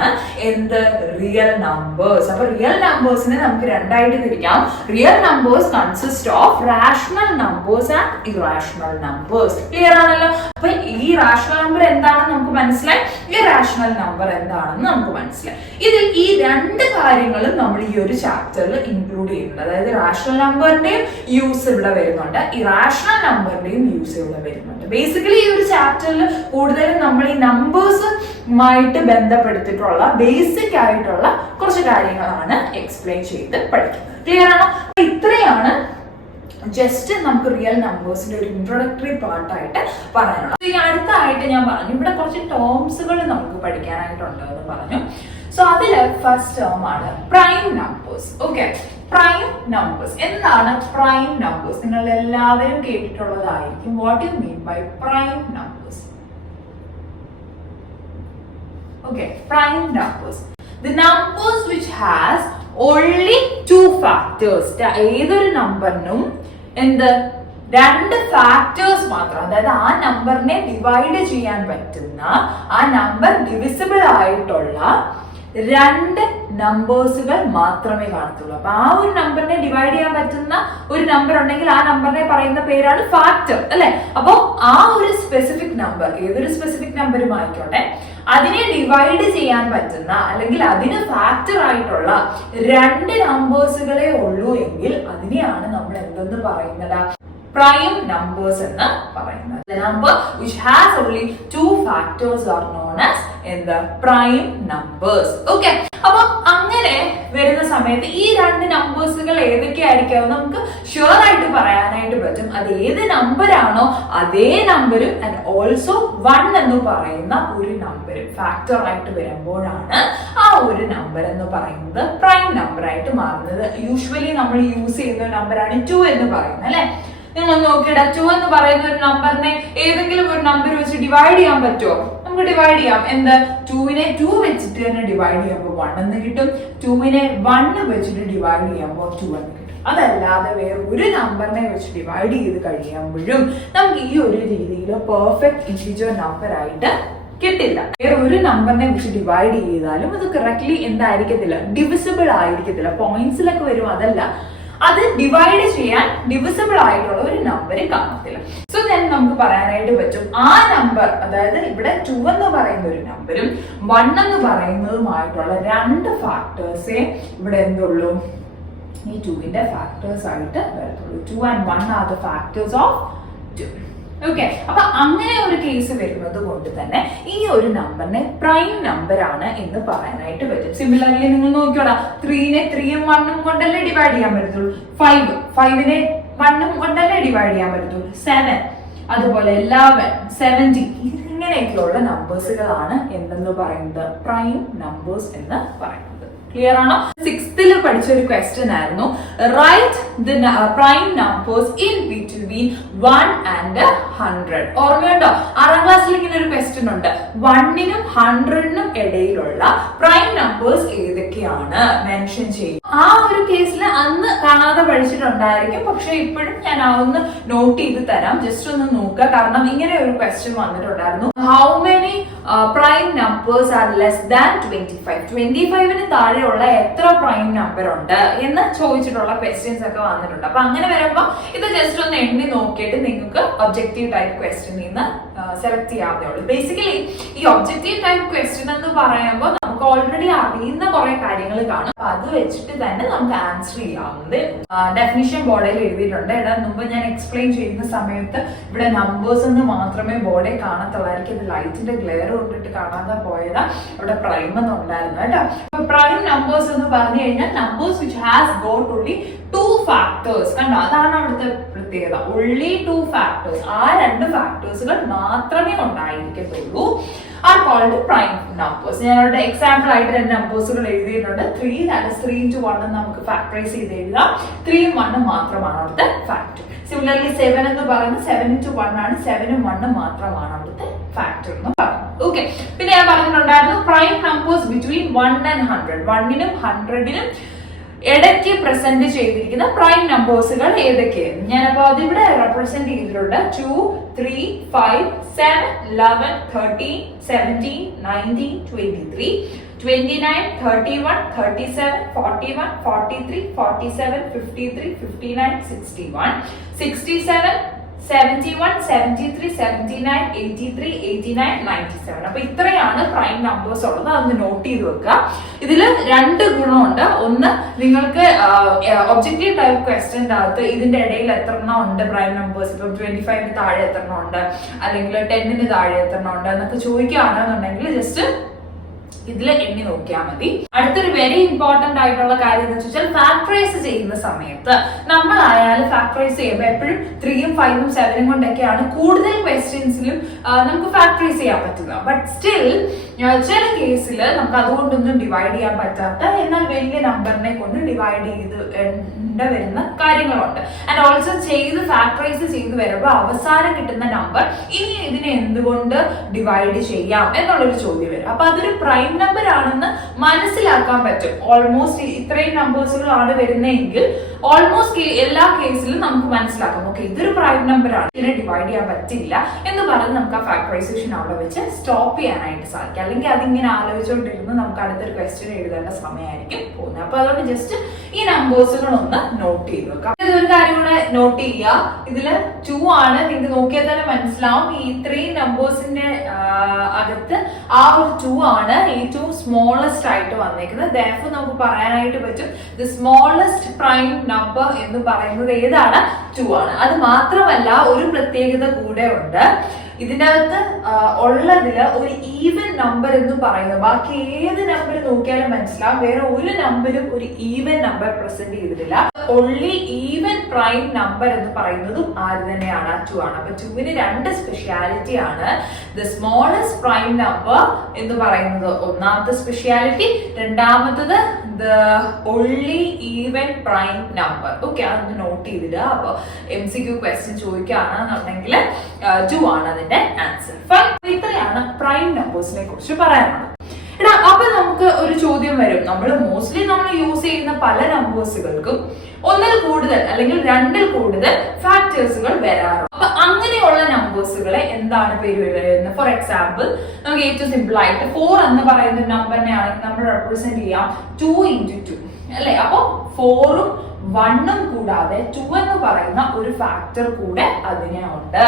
എന്ത്? Real numbers. അപ്പൊ റിയൽ നമ്പേഴ്സിനെ നമുക്ക് രണ്ടായിട്ട് തിരിക്കാം. Real numbers consist of rational numbers and irrational numbers. Clear ആണല്ലോ? അപ്പൊ ഈ റാഷണൽ നമ്പർ എന്താണെന്ന് നമുക്ക് മനസ്സിലായി, ഇറാഷണൽ നമ്പർ എന്താണെന്ന് നമുക്ക് മനസ്സിലായി. ഇതിൽ ഈ രണ്ട് കാര്യങ്ങളും നമ്മൾ ഈ ഒരു ചാപ്റ്ററിൽ ഇൻക്ലൂഡ് ചെയ്യുന്നുണ്ട്. അതായത് റാഷണൽ നമ്പറിന്റെയും യൂസ് ഇവിടെ വരുന്നുണ്ട്, ഇറാഷണൽ നമ്പറിന്റെയും യൂസ് ഇവിടെ വരുന്നുണ്ട്. ബേസിക്കലി ഈ ഒരു ചാപ്റ്ററിൽ കൂടുതലും നമ്മൾ ഈ നമ്പേഴ്സുമായിട്ട് ബന്ധപ്പെടുത്തിയിട്ടുള്ള ബേസിക് ആയിട്ടുള്ള കുറച്ച് കാര്യങ്ങളാണ് എക്സ്പ്ലെയിൻ ചെയ്ത് പഠിക്കുന്നത്. ക്ലിയർ ആണോ? ഇത്രയാണ് ജസ്റ്റ് നമുക്ക് റിയൽ നമ്പേഴ്സിന്റെ ഒരു ഇൻട്രോഡക്ടറി പാർട്ടായിട്ട് പറയാനുള്ളത്. ഇനി അടുത്തായിട്ട് ഞാൻ പറഞ്ഞു ഇവിടെ കുറച്ച് ടേംസുകൾ നമുക്ക് പഠിക്കാനായിട്ടുണ്ട് എന്ന് പറഞ്ഞു. സോ അതില് ഫസ്റ്റ് ടേം ആണ് prime numbers. Okay, prime numbers എന്താണ്? പ്രൈം നമ്പേഴ്സ് നിങ്ങൾ എല്ലാവരും കേട്ടിട്ടുള്ളതായിരിക്കും. What you mean by prime numbers? Okay, prime numbers the numbers which has only 2 factors. ഏതൊരു നമ്പറിനും എന്ത്? 2 ഫാക്ടേഴ്സ് മാത്രം, അതായത് ആ നമ്പറിനെ ഡിവൈഡ് ചെയ്യാൻ പറ്റുന്ന, ആ നമ്പർ ഡിവിസിബിൾ ആയിട്ടുള്ള 2 നമ്പേഴ്സുകൾ മാത്രമേ കാണത്തുള്ളൂ. അപ്പൊ ആ ഒരു നമ്പറിനെ ഡിവൈഡ് ചെയ്യാൻ പറ്റുന്ന ഒരു നമ്പർ ഉണ്ടെങ്കിൽ ആ നമ്പറിനെ പറയുന്ന പേരാണ് ഫാക്ടർ അല്ലെ. അപ്പൊ ആ ഒരു സ്പെസിഫിക് നമ്പർ, ഏതൊരു സ്പെസിഫിക് നമ്പറും ആയിക്കോട്ടെ, അതിനെ ഡിവൈഡ് ചെയ്യാൻ പറ്റുന്ന അല്ലെങ്കിൽ അതിന് ഫാക്ടർ ആയിട്ടുള്ള 2 നമ്പേഴ്സുകളെ ഉള്ളൂ എങ്കിൽ അതിനെയാണ് നമ്മൾ എന്തെന്ന് പറയുന്നത്? പ്രൈം നമ്പേഴ്സ് എന്ന് പറയുന്നത്. The number which has only 2 factors are known as the prime numbers. Okay, അപ്പൊ അങ്ങനെ വരുന്ന സമയത്ത് ഈ 2 നമ്പേഴ്സുകൾ ഏതൊക്കെയായിരിക്കും നമുക്ക് ഷുവർ ആയിട്ട് പറയാനായിട്ട് പറ്റും. അത് ഏത് നമ്പർ ആണോ അതേ നമ്പരും ആൻഡ് ഓൾസോ 1 എന്ന് പറയുന്ന ഒരു നമ്പരും ഫാക്ടർ ആയിട്ട് വരുമ്പോഴാണ് ആ ഒരു നമ്പർ എന്ന് പറയുന്നത് പ്രൈം നമ്പർ ആയിട്ട് മാറുന്നത്. യൂഷ്വലി നമ്മൾ യൂസ് ചെയ്യുന്ന നമ്പറാണ് 2 എന്ന് പറയുന്നത് അല്ലെ. നിങ്ങൾ നോക്കിയിടാ, 2 എന്ന് പറയുന്ന ഒരു നമ്പറിനെ ഏതെങ്കിലും ഒരു നമ്പർ വെച്ച് ഡിവൈഡ് ചെയ്യാൻ പറ്റുമോ? നമുക്ക് ഡിവൈഡ് ചെയ്യാം. എന്ത്? 2നെ 2 വെച്ചിട്ട് തന്നെ ഡിവൈഡ് ചെയ്യുമ്പോൾ 1 എന്ന് കിട്ടും. 2നെ 1 വെച്ചിട്ട് ഡിവൈഡ് ചെയ്യുമ്പോൾ 2 എന്ന് കിട്ടും. അതല്ലാതെ വേറെ ഒരു നമ്പറിനെ വെച്ച് ഡിവൈഡ് ചെയ്ത് കഴിയുമ്പോഴും നമുക്ക് ഈ ഒരു രീതിയിൽ പെർഫെക്റ്റ് ഇന്റിജർ നമ്പർ ആയിട്ട് കിട്ടില്ല. വേറെ ഒരു നമ്പറിനെ വെച്ച് ഡിവൈഡ് ചെയ്താലും അത് കറക്റ്റ്ലി എന്തായിരിക്കത്തില്ല? ഡിവിസിബിൾ ആയിരിക്കത്തില്ല. പോയിന്റ്സിലൊക്കെ വരും, അതല്ല, അത് ഡിവൈഡ് ചെയ്യാൻ ഡിവിസിബിൾ ആയിട്ടുള്ള ഒരു നമ്പർ കാണത്തില്ല. സോ ദെൻ നമുക്ക് പറയാനായിട്ട് പറ്റും ആ നമ്പർ, അതായത് ഇവിടെ 2 എന്ന് പറയുന്ന ഒരു നമ്പറും 1 എന്ന് പറയുന്നതുമായിട്ടുള്ള 2 ഫാക്ടേഴ്സേ ഇവിടെ എന്തുള്ളൂ? ഈ 2ന്റെ ഫാക്ടേഴ്സ് ആയിട്ട് വരത്തുള്ളൂ. 2 and 1 are the factors of 2. Okay, അപ്പൊ അങ്ങനെ ഒരു കേസ് വരുന്നത് കൊണ്ട് തന്നെ ഈ ഒരു നമ്പറിനെ പ്രൈം നമ്പർ ആണ് എന്ന് പറയാനായിട്ട് പറ്റും. സിമിലർലി നിങ്ങൾ നോക്കിയോളാം, 3നെ 3ഉം 1ഉം കൊണ്ടല്ലേ ഡിവൈഡ് ചെയ്യാൻ പറ്റത്തുള്ളൂ. 5നെ 1ഉം കൊണ്ടല്ലേ ഡിവൈഡ് ചെയ്യാൻ പറ്റത്തുള്ളൂ. 7, അതുപോലെ 11, 17 ഇങ്ങനെയൊക്കെയുള്ള നമ്പേഴ്സുകളാണ് എന്തെന്ന് പറയുന്നത്? പ്രൈം നമ്പേഴ്സ് എന്ന് പറയുന്നത്. ക്ലിയർ ആണോ? 6th പഠിച്ച ഒരു ക്വസ്റ്റ്യൻ ആയിരുന്നു, write the prime numbers in between 1 and 100. ഓർമ്മയുണ്ടോ? 6ാം ക്ലാസ്സിൽ ഇങ്ങനെ ഒരു ക്വസ്റ്റ്യൻ ഉണ്ട്. 1നും 100നും ഇടയിലുള്ള പ്രൈം നമ്പേഴ്സ് ഏതൊക്കെയാണ് മെൻഷൻ ചെയ്യും. ആ ഒരു കേസിൽ അന്ന് കാണാതെ പഠിച്ചിട്ടുണ്ടായിരിക്കും, പക്ഷെ ഇപ്പോഴും ഞാൻ അതൊന്ന് നോട്ട് ചെയ്ത് തരാം. ജസ്റ്റ് ഒന്ന് നോക്കുക, കാരണം ഇങ്ങനെ ഒരു ക്വസ്റ്റ്യൻ വന്നിട്ടുണ്ടായിരുന്നു. How many prime numbers are less than 25? 25ന് താഴെയുള്ള എത്ര പ്രൈം നമ്പർ ഉണ്ട് എന്ന് ചോദിച്ചിട്ടുള്ള ക്വസ്റ്റ്യൻസ് ഒക്കെ വന്നിട്ടുണ്ട്. അപ്പൊ അങ്ങനെ വരുമ്പോൾ ഇത് ജസ്റ്റ് ഒന്ന് എണ്ണി നോക്കിയിട്ട് നിങ്ങൾക്ക് ഒബ്ജക്റ്റീവ് ടൈപ്പ് ക്വസ്റ്റ്യൻ നിന്ന് സെലക്ട് ചെയ്യാവുന്നേ ഉള്ളൂ. ബേസിക്കലി ഈ ഒബ്ജക്റ്റീവ് ടൈപ്പ് ക്വസ്റ്റ്യൻ എന്ന് പറയുമ്പോൾ നമുക്ക് ഓൾറെഡി അറിയുന്ന കുറെ കാര്യങ്ങൾ കാണും. അപ്പൊ അത് വെച്ചിട്ട് തന്നെ നമുക്ക് ആൻസർ ചെയ്യാവുന്നത്. ഡെഫിനിഷൻ ബോർഡിൽ എഴുതിയിട്ടുണ്ട്. ഇടാൻ മുമ്പ് ഞാൻ എക്സ്പ്ലെയിൻ ചെയ്യുന്ന സമയത്ത് ഇവിടെ നമ്പേഴ്സ് എന്ന് മാത്രമേ ബോർഡിൽ കാണത്തുള്ളായിരിക്കും. ഇത് ലൈറ്റിന്റെ ഗ്ലെയർ കൊണ്ടിട്ട് കാണാതെ പോയതാ. അവിടെ പ്രൈം എന്നുണ്ടായിരുന്നു കേട്ടോ. അപ്പൊ പ്രൈം നമ്പേഴ്സ് എന്ന് പറഞ്ഞു കഴിഞ്ഞാൽ numbers which has got only 2 factors. കണ്ടോ, അതാണ് അവിടുത്തെ പ്രത്യേകത. Only 2 factors. ആ 2 ഫാക്ടേഴ്സുകൾ മാത്രമേ ഉണ്ടായിരിക്കത്തുള്ളൂ. Are called prime numbers. ഞാൻ അവിടെ എക്സാമ്പിൾ ആയിട്ട് 2 നമ്പേഴ്സുകൾ എഴുതിയിട്ടുണ്ട്. 3 that is 3 into 1 നമുക്ക് ഫാക്ടറൈസ് ചെയ്ത് എഴുതാം. 3 ഉം 1 മാത്രമാണ് അവിടുത്തെ ഫാക്ടർ. സിമിലർലി 7 എന്ന് പറയുന്നത് 7 into 1 ആണ്. 7 ഉം 1 മാത്രമാണ് അവിടുത്തെ ഫാക്ടർ എന്ന് പറയുന്നത്. ഓക്കെ, പിന്നെ ഞാൻ പറഞ്ഞിട്ടുണ്ടായിരുന്നു പ്രൈം നമ്പേഴ്സ് ബിറ്റ്വീൻ 1 and 100. 1നും 100നും ഇടയ്ക്ക് പ്രസന്റ് ചെയ്തിരിക്കുന്ന പ്രൈം നമ്പേഴ്സുകൾ ഏതൊക്കെയാണ്? ഞാനപ്പോ അതിവിടെ റെപ്രസെന്റ് ചെയ്തിട്ടുണ്ട്. 2, 3, 5, 7, 11, 13, 17, 19, 23, 29, 31, 37, 41, 43, 47, 53, 59, 61, 67, 71, 73, 79, 83, 89, 97. അപ്പൊ ഇത്രയാണ് പ്രൈം നമ്പേഴ്സ് ഉള്ളത്. അതൊന്ന് നോട്ട് ചെയ്ത് വെക്കുക. ഇതില് 2 ഗുണമുണ്ട്. ഒന്ന്, നിങ്ങൾക്ക് ഒബ്ജക്റ്റീവ് ടൈപ്പ് ക്വസ്റ്റ്യൻ്റെ അകത്ത് ഇതിന്റെ ഇടയിൽ എത്ര എണ്ണം ഉണ്ട് പ്രൈം നമ്പേഴ്സ്, ഇപ്പം 25ന് താഴെ എത്ര എണ്ണം ഉണ്ട്, അല്ലെങ്കിൽ 10ന് താഴെ എത്ര എണ്ണം ഉണ്ട് എന്നൊക്കെ ചോദിക്കുകയാണെന്നുണ്ടെങ്കിൽ ജസ്റ്റ് ഇതിൽ എണ്ണി നോക്കിയാൽ മതി. അടുത്തൊരു വെരി ഇമ്പോർട്ടന്റ് ആയിട്ടുള്ള കാര്യം എന്ന് വെച്ചാൽ ഫാക്ടറൈസ് ചെയ്യുന്ന സമയത്ത് നമ്മളായാലും ഫാക്ടറൈസ് ചെയ്യുമ്പോൾ എപ്പോഴും 3ഉം 5ഉം 7ഉം കൊണ്ടൊക്കെയാണ് കൂടുതൽ ക്വസ്റ്റ്യൻസിലും നമുക്ക് ഫാക്ടറൈസ് ചെയ്യാൻ പറ്റുക. ബട്ട് സ്റ്റിൽ ചില കേസിൽ നമുക്ക് അതുകൊണ്ടൊന്നും ഡിവൈഡ് ചെയ്യാൻ പറ്റാത്ത എന്നാൽ വലിയ നമ്പറിനെ കൊണ്ട് ഡിവൈഡ് ചെയ്ത് വരുന്ന കാര്യങ്ങളുണ്ട്. ആൻഡ് ഓൾസോ ചെയ്ത് ഫാക്ടറൈസ് ചെയ്ത് വരുമ്പോൾ അവസാനം കിട്ടുന്ന നമ്പർ ഇനി ഇതിനെ എന്തുകൊണ്ട് ഡിവൈഡ് ചെയ്യാം എന്നുള്ളൊരു ചോദ്യം വരും. അപ്പൊ അതൊരു പ്രൈം നമ്പർ ആണെന്ന് മനസ്സിലാക്കാൻ പറ്റും. ഓൾമോസ്റ്റ് ഇത്രയും നമ്പേഴ്സുകളാണ് വരുന്നതെങ്കിൽ ഓൾമോസ്റ്റ് എല്ലാ കേസിലും നമുക്ക് മനസ്സിലാക്കാം, ഓക്കെ ഇതൊരു പ്രൈം നമ്പർ ആണ്, ഇതിനെ ഡിവൈഡ് ചെയ്യാൻ പറ്റില്ല എന്ന് പറഞ്ഞ് നമുക്ക് ആ ഫാക്ടറൈസേഷൻ അവിടെ വെച്ച് സ്റ്റോപ്പ് ചെയ്യാനായിട്ട് സാധിക്കും. അല്ലെങ്കിൽ അതിങ്ങനെ ആലോചിച്ചുകൊണ്ടിരുന്ന് നമുക്ക് അടുത്തൊരു ക്വസ്റ്റ്യൻ എഴുതേണ്ട സമയമായിരിക്കും പോകുന്നത്. അപ്പൊ അതുകൊണ്ട് ജസ്റ്റ് ഈ നമ്പേഴ്സുകളൊന്ന് നോട്ട് ചെയ്ത് വെക്കാം. ഇതൊരു കാര്യം കൂടെ നോട്ട് ചെയ്യുക. ഇതില് 2 ആണ്. നിങ്ങൾക്ക് നോക്കിയാൽ തന്നെ മനസ്സിലാവും ഈ 3 നമ്പേഴ്സിന്റെ അകത്ത് ആ ഒരു 2 ആണ് ഏറ്റവും സ്മോളസ്റ്റ് ആയിട്ട് വന്നേക്കുന്നത്. therefore നമുക്ക് പറയാനായിട്ട് പറ്റും ദി സ്മോളസ്റ്റ് പ്രൈം നമ്പർ എന്ന് പറയുന്നത് ഏതാണ്? 2 ആണ്. അത് മാത്രമല്ല ഒരു പ്രത്യേകത കൂടെ ഉണ്ട്. ഇതിന്റെ അകത്ത് ഉള്ളതില് ഒരു ഈവൻ നമ്പർ എന്ന് പറയുന്നത്, ബാക്കി ഏത് നമ്പർ നോക്കിയാലും മനസ്സിലാവും വേറെ ഒരു നമ്പരും ഒരു ഈവൻ നമ്പർ പ്രസന്റ് ചെയ്തിട്ടില്ല. ഓൺലി ഈവൻ പ്രൈം നമ്പർ എന്ന് പറയുന്നതും ആര് തന്നെയാണ്? 2 ആണ്. അപ്പൊ 2ന് 2 സ്പെഷ്യാലിറ്റി ആണ്. ദ സ്മോളസ്റ്റ് പ്രൈം നമ്പർ എന്ന് പറയുന്നത് ഒന്നാമത്തെ സ്പെഷ്യാലിറ്റി, രണ്ടാമത്തത് the only even prime number. Okay, അതൊന്ന് നോട്ട് ചെയ്തിടുക. അപ്പൊ MCQ ക്വസ്റ്റ്യൻ ചോദിക്കുകയാണെന്നുണ്ടെങ്കിൽ 2 ആണ് അതിന്റെ ആൻസർ. ഇത്രയാണ് പ്രൈം നമ്പേഴ്സിനെ കുറിച്ച് പറയാനുള്ളത്. അപ്പൊ നമുക്ക് ഒരു ചോദ്യം വരും. നമ്മൾ മോസ്റ്റ്ലി നമ്മൾ യൂസ് ചെയ്യുന്ന പല നമ്പേഴ്സുകൾക്കും ഒന്നിൽ കൂടുതൽ അല്ലെങ്കിൽ 2ൽ കൂടുതൽ ഫാക്ടേഴ്സുകൾ വരാറുണ്ട്. അപ്പൊ അങ്ങനെയുള്ള നമ്പേഴ്സുകളെ എന്താണ് പേര് വരുന്നത്? ഫോർ എക്സാമ്പിൾ നമുക്ക് ഏറ്റവും സിമ്പിൾ ആയിട്ട് 4 എന്ന് പറയുന്ന നമ്പറിനെ ആണെങ്കിൽ നമ്മൾ റെപ്രസെന്റ് ചെയ്യാം 2 into 2 അല്ലെ. അപ്പൊ 4ഉം 1ഉം കൂടാതെ 2 എന്ന് പറയുന്ന ഒരു ഫാക്ടർ കൂടെ അതിനെ ഉണ്ട്